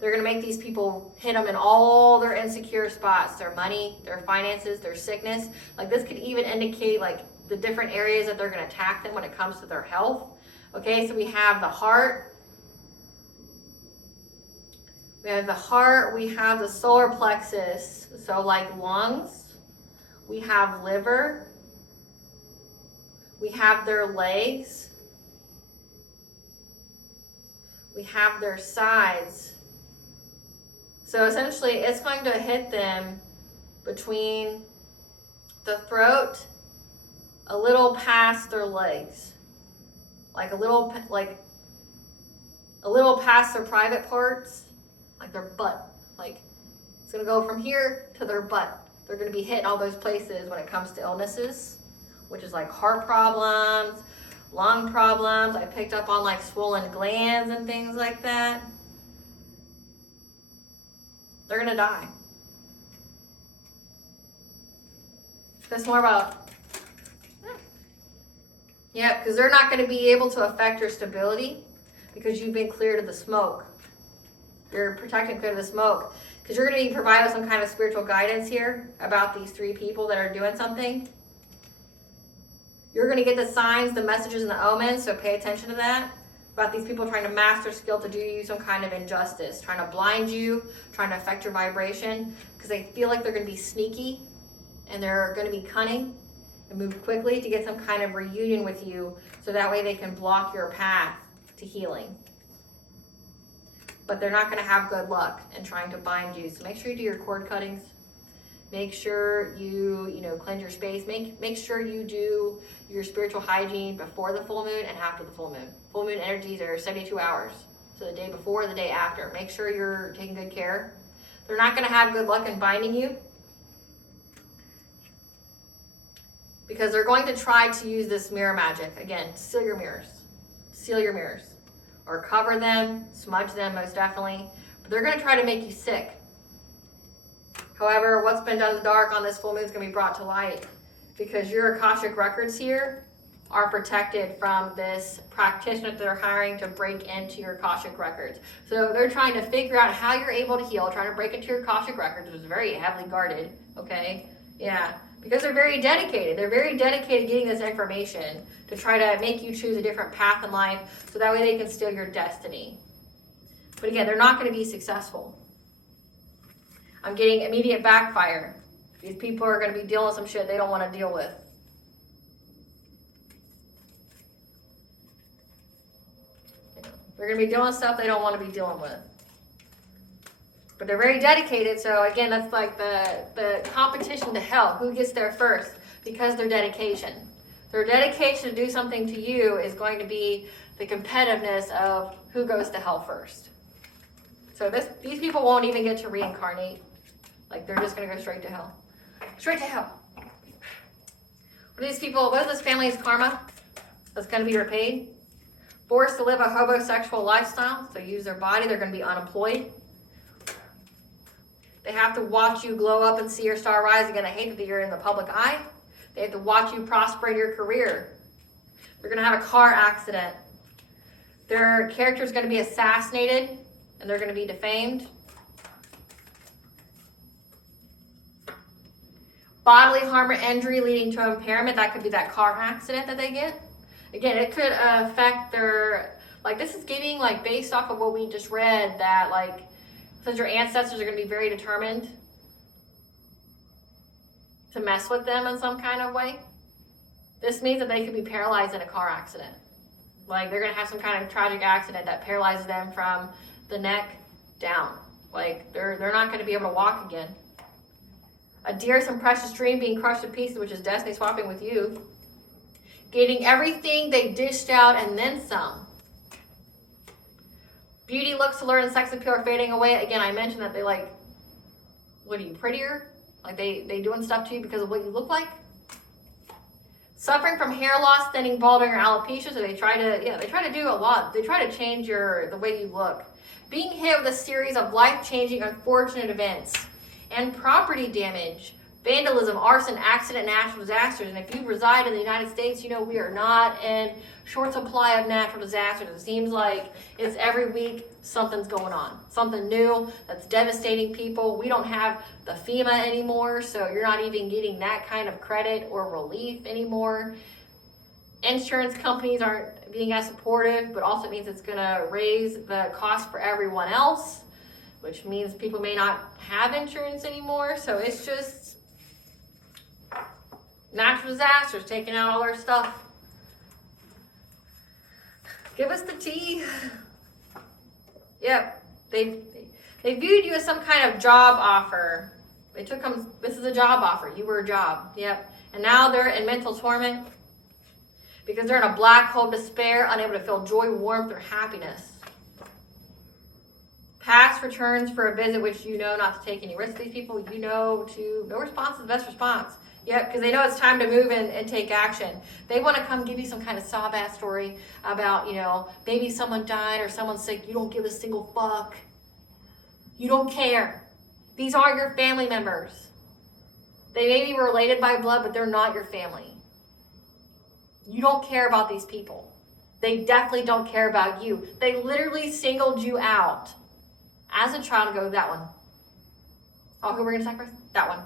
They're going to make these people hit them in all their insecure spots, their money, their finances, their sickness. Like, this could even indicate, like, the different areas that they're going to attack them when it comes to their health. Okay, so we have the heart. We have the heart, we have the solar plexus, so like lungs, we have liver, we have their legs, we have their sides. So essentially it's going to hit them between the throat, a little past their legs, like a little past their private parts, like their butt. Like it's gonna go from here to their butt. They're gonna be hitting all those places when it comes to illnesses, which is like heart problems, lung problems. I picked up on like swollen glands and things like that. They're gonna die. That's more about, yeah, because they're not going to be able to affect your stability because you've been cleared of the smoke. You're protected, cleared of the smoke. Because you're going to be provided some kind of spiritual guidance here about these 3 people that are doing something. You're going to get the signs, the messages, and the omens, so pay attention to that. About these people trying to master skill to do you some kind of injustice, trying to blind you, trying to affect your vibration, because they feel like they're going to be sneaky and they're going to be cunning and move quickly to get some kind of reunion with you, so that way they can block your path to healing. But they're not going to have good luck in trying to bind you. So make sure you do your cord cuttings. Make sure you cleanse your space. Make sure you do your spiritual hygiene before the full moon and after the full moon. Full moon energies are 72 hours. So the day before, the day after. Make sure you're taking good care. They're not going to have good luck in binding you, because they're going to try to use this mirror magic. Again, seal your mirrors. Seal your mirrors. Or cover them, smudge them most definitely. But they're going to try to make you sick. However, what's been done in the dark on this full moon is going to be brought to light, because your Akashic records here are protected from this practitioner that they're hiring to break into your Akashic records. So they're trying to figure out how you're able to heal, trying to break into your Akashic records, which is very heavily guarded, okay? Yeah, because they're very dedicated. They're very dedicated getting this information to try to make you choose a different path in life, so that way they can steal your destiny. But again, they're not going to be successful. I'm getting immediate backfire. These people are going to be dealing with some shit they don't want to deal with. They're going to be dealing with stuff they don't want to be dealing with. But they're very dedicated, so again, that's like the competition to hell. Who gets there first? Because their dedication. Their dedication to do something to you is going to be the competitiveness of who goes to hell first. So these people won't even get to reincarnate. Like, they're just going to go straight to hell. Straight to hell. What are these people, what is this family's karma that's going to be repaid? Forced to live a homosexual lifestyle, so use their body, they're going to be unemployed. They have to watch you glow up and see your star rise. Again, I hate that you're in the public eye. They have to watch you prosper in your career. They're going to have a car accident. Their character is going to be assassinated, and they're going to be defamed. Bodily harm or injury leading to impairment. That could be that car accident that they get. Again, it could affect their, like, this is giving, like, based off of what we just read, that, like, since your ancestors are going to be very determined to mess with them in some kind of way, this means that they could be paralyzed in a car accident. Like, they're going to have some kind of tragic accident that paralyzes them from the neck down. Like, they're not going to be able to walk again. A dearest and precious dream being crushed to pieces, which is destiny swapping with you. Getting everything they dished out and then some. Beauty, looks, allure, and sex appeal are fading away. Again, I mentioned that they like, what are you, prettier? Like they doing stuff to you because of what you look like? Suffering from hair loss, thinning, balding, or alopecia. So they try to do a lot. They try to change the way you look. Being hit with a series of life-changing, unfortunate events and property damage, vandalism, arson, accident, natural disasters. And if you reside in the United States, you know we are not in short supply of natural disasters. It seems like it's every week something's going on. Something new that's devastating people. We don't have the FEMA anymore, so you're not even getting that kind of credit or relief anymore. Insurance companies aren't being as supportive, but also means it's going to raise the cost for everyone else, which means people may not have insurance anymore. So it's just natural disasters taking out all our stuff. Give us the tea. Yep, they viewed you as some kind of job offer. They took them, this is a job offer. You were a job. Yep. And now they're in mental torment because they're in a black hole of despair, unable to feel joy, warmth, or happiness. Past returns for a visit, which you know not to take any risks with these people. You know no response is the best response. Yep, because they know it's time to move in and take action. They want to come give you some kind of sob-ass story about, you know, maybe someone died or someone's sick. You don't give a single fuck. You don't care. These are your family members. They may be related by blood, but they're not your family. You don't care about these people. They definitely don't care about you. They literally singled you out as a child to go, that one. Oh, who we're going to sacrifice? That one.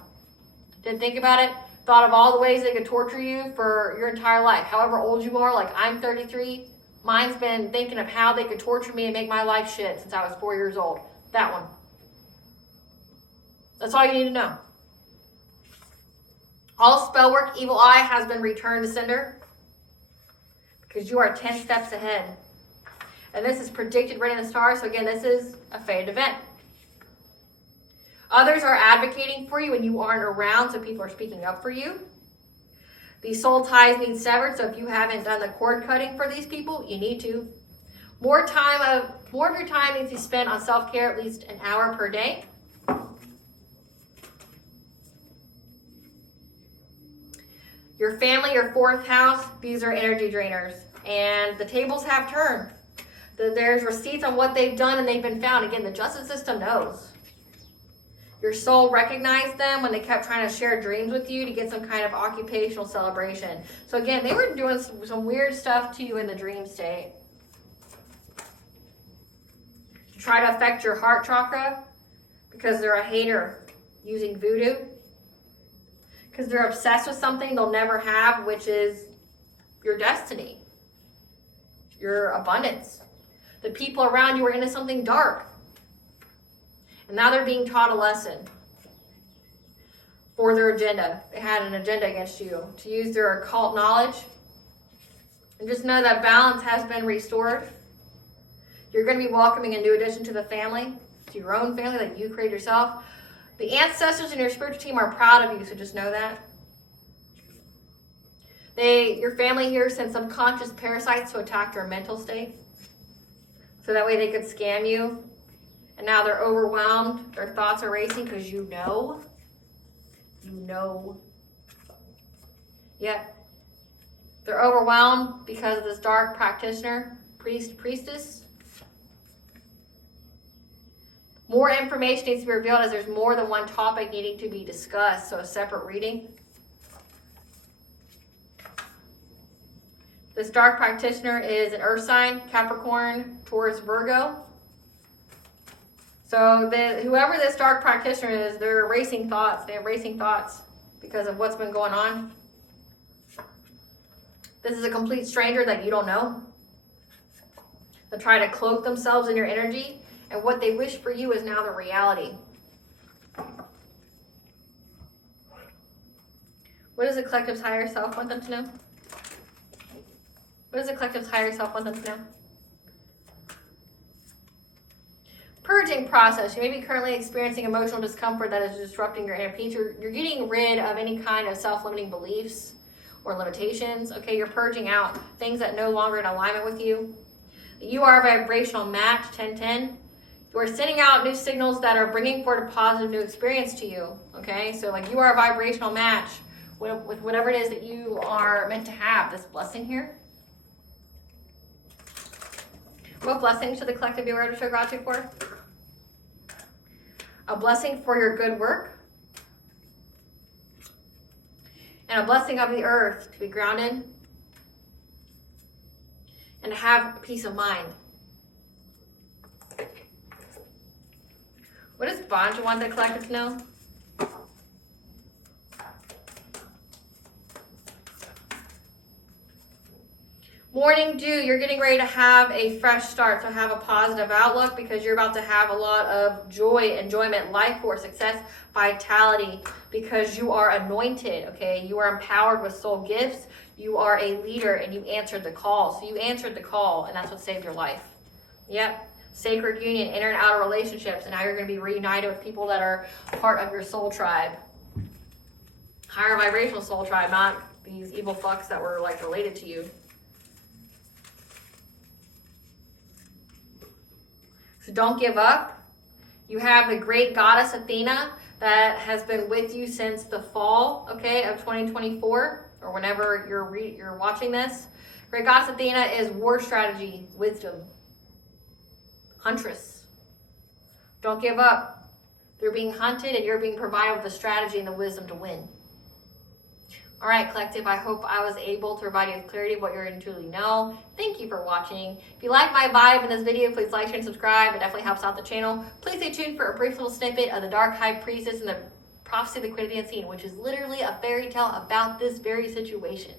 Didn't think about it. Thought of all the ways they could torture you for your entire life. However old you are, like I'm 33, mine's been thinking of how they could torture me and make my life shit since I was 4 years old. That one. That's all you need to know. All spell work, evil eye, has been returned to sender because you are 10 steps ahead. And this is predicted right in the stars. So again, this is a fated event. Others are advocating for you when you aren't around, so people are speaking up for you. These soul ties need severed, so if you haven't done the cord cutting for these people, you need to. More of your time needs to be spent on self-care, at least an hour per day. Your family, your fourth house, these are energy drainers. And the tables have turned. There's receipts on what they've done and they've been found. Again, the justice system knows. Your soul recognized them when they kept trying to share dreams with you to get some kind of occupational celebration. So again, they were doing some weird stuff to you in the dream state. Try to affect your heart chakra because they're a hater using voodoo. Because they're obsessed with something they'll never have, which is your destiny, your abundance. The people around you are into something dark. And now they're being taught a lesson for their agenda. They had an agenda against you to use their occult knowledge. And just know that balance has been restored. You're going to be welcoming a new addition to the family, to your own family that you created yourself. The ancestors in your spiritual team are proud of you, so just know that. Your family here sent subconscious parasites to attack your mental state. So that way they could scam you. And now they're overwhelmed. Their thoughts are racing because you know. Yep. They're overwhelmed because of this dark practitioner, priestess. More information needs to be revealed as there's more than one topic needing to be discussed. So a separate reading. This dark practitioner is an earth sign, Capricorn, Taurus, Virgo. So whoever this dark practitioner is, they're racing thoughts. They have racing thoughts because of what's been going on. This is a complete stranger that you don't know. They try to cloak themselves in your energy, and what they wish for you is now the reality. What does the collective's higher self want them to know? What does the collective's higher self want them to know? Purging process. You may be currently experiencing emotional discomfort that is disrupting your inner peace. You're getting rid of any kind of self-limiting beliefs or limitations. Okay, you're purging out things that no longer in alignment with you. You are a vibrational match, 1010. You are sending out new signals that are bringing forward a positive new experience to you. Okay, so like you are a vibrational match with whatever it is that you are meant to have. This blessing here. What blessing should the collective be aware to show gratitude for? A blessing for your good work. And a blessing of the earth to be grounded. And to have peace of mind. What does Banja want the collective to know? Morning dew, you're getting ready to have a fresh start, so have a positive outlook because you're about to have a lot of joy, enjoyment, life force, success, vitality because you are anointed, okay? You are empowered with soul gifts. You are a leader and you answered the call. So you answered the call and that's what saved your life. Yep. sacred union, inner and outer relationships, and now you're going to be reunited with people that are part of your soul tribe. Higher vibrational soul tribe, not these evil fucks that were like related to you. So don't give up. You have the great goddess Athena that has been with you since the fall, okay, of 2024, or whenever you're watching this. Great goddess Athena is war strategy, wisdom, huntress. Don't give up. They're being hunted and you're being provided with the strategy and the wisdom to win. All right, collective, I hope I was able to provide you with clarity of what you're going to truly know. Thank you for watching. If you like my vibe in this video, please like, share, and subscribe. It definitely helps out the channel. Please stay tuned for a brief little snippet of the Dark High Priestess and the Prophecy of the Queen of the Unseen, which is literally a fairy tale about this very situation.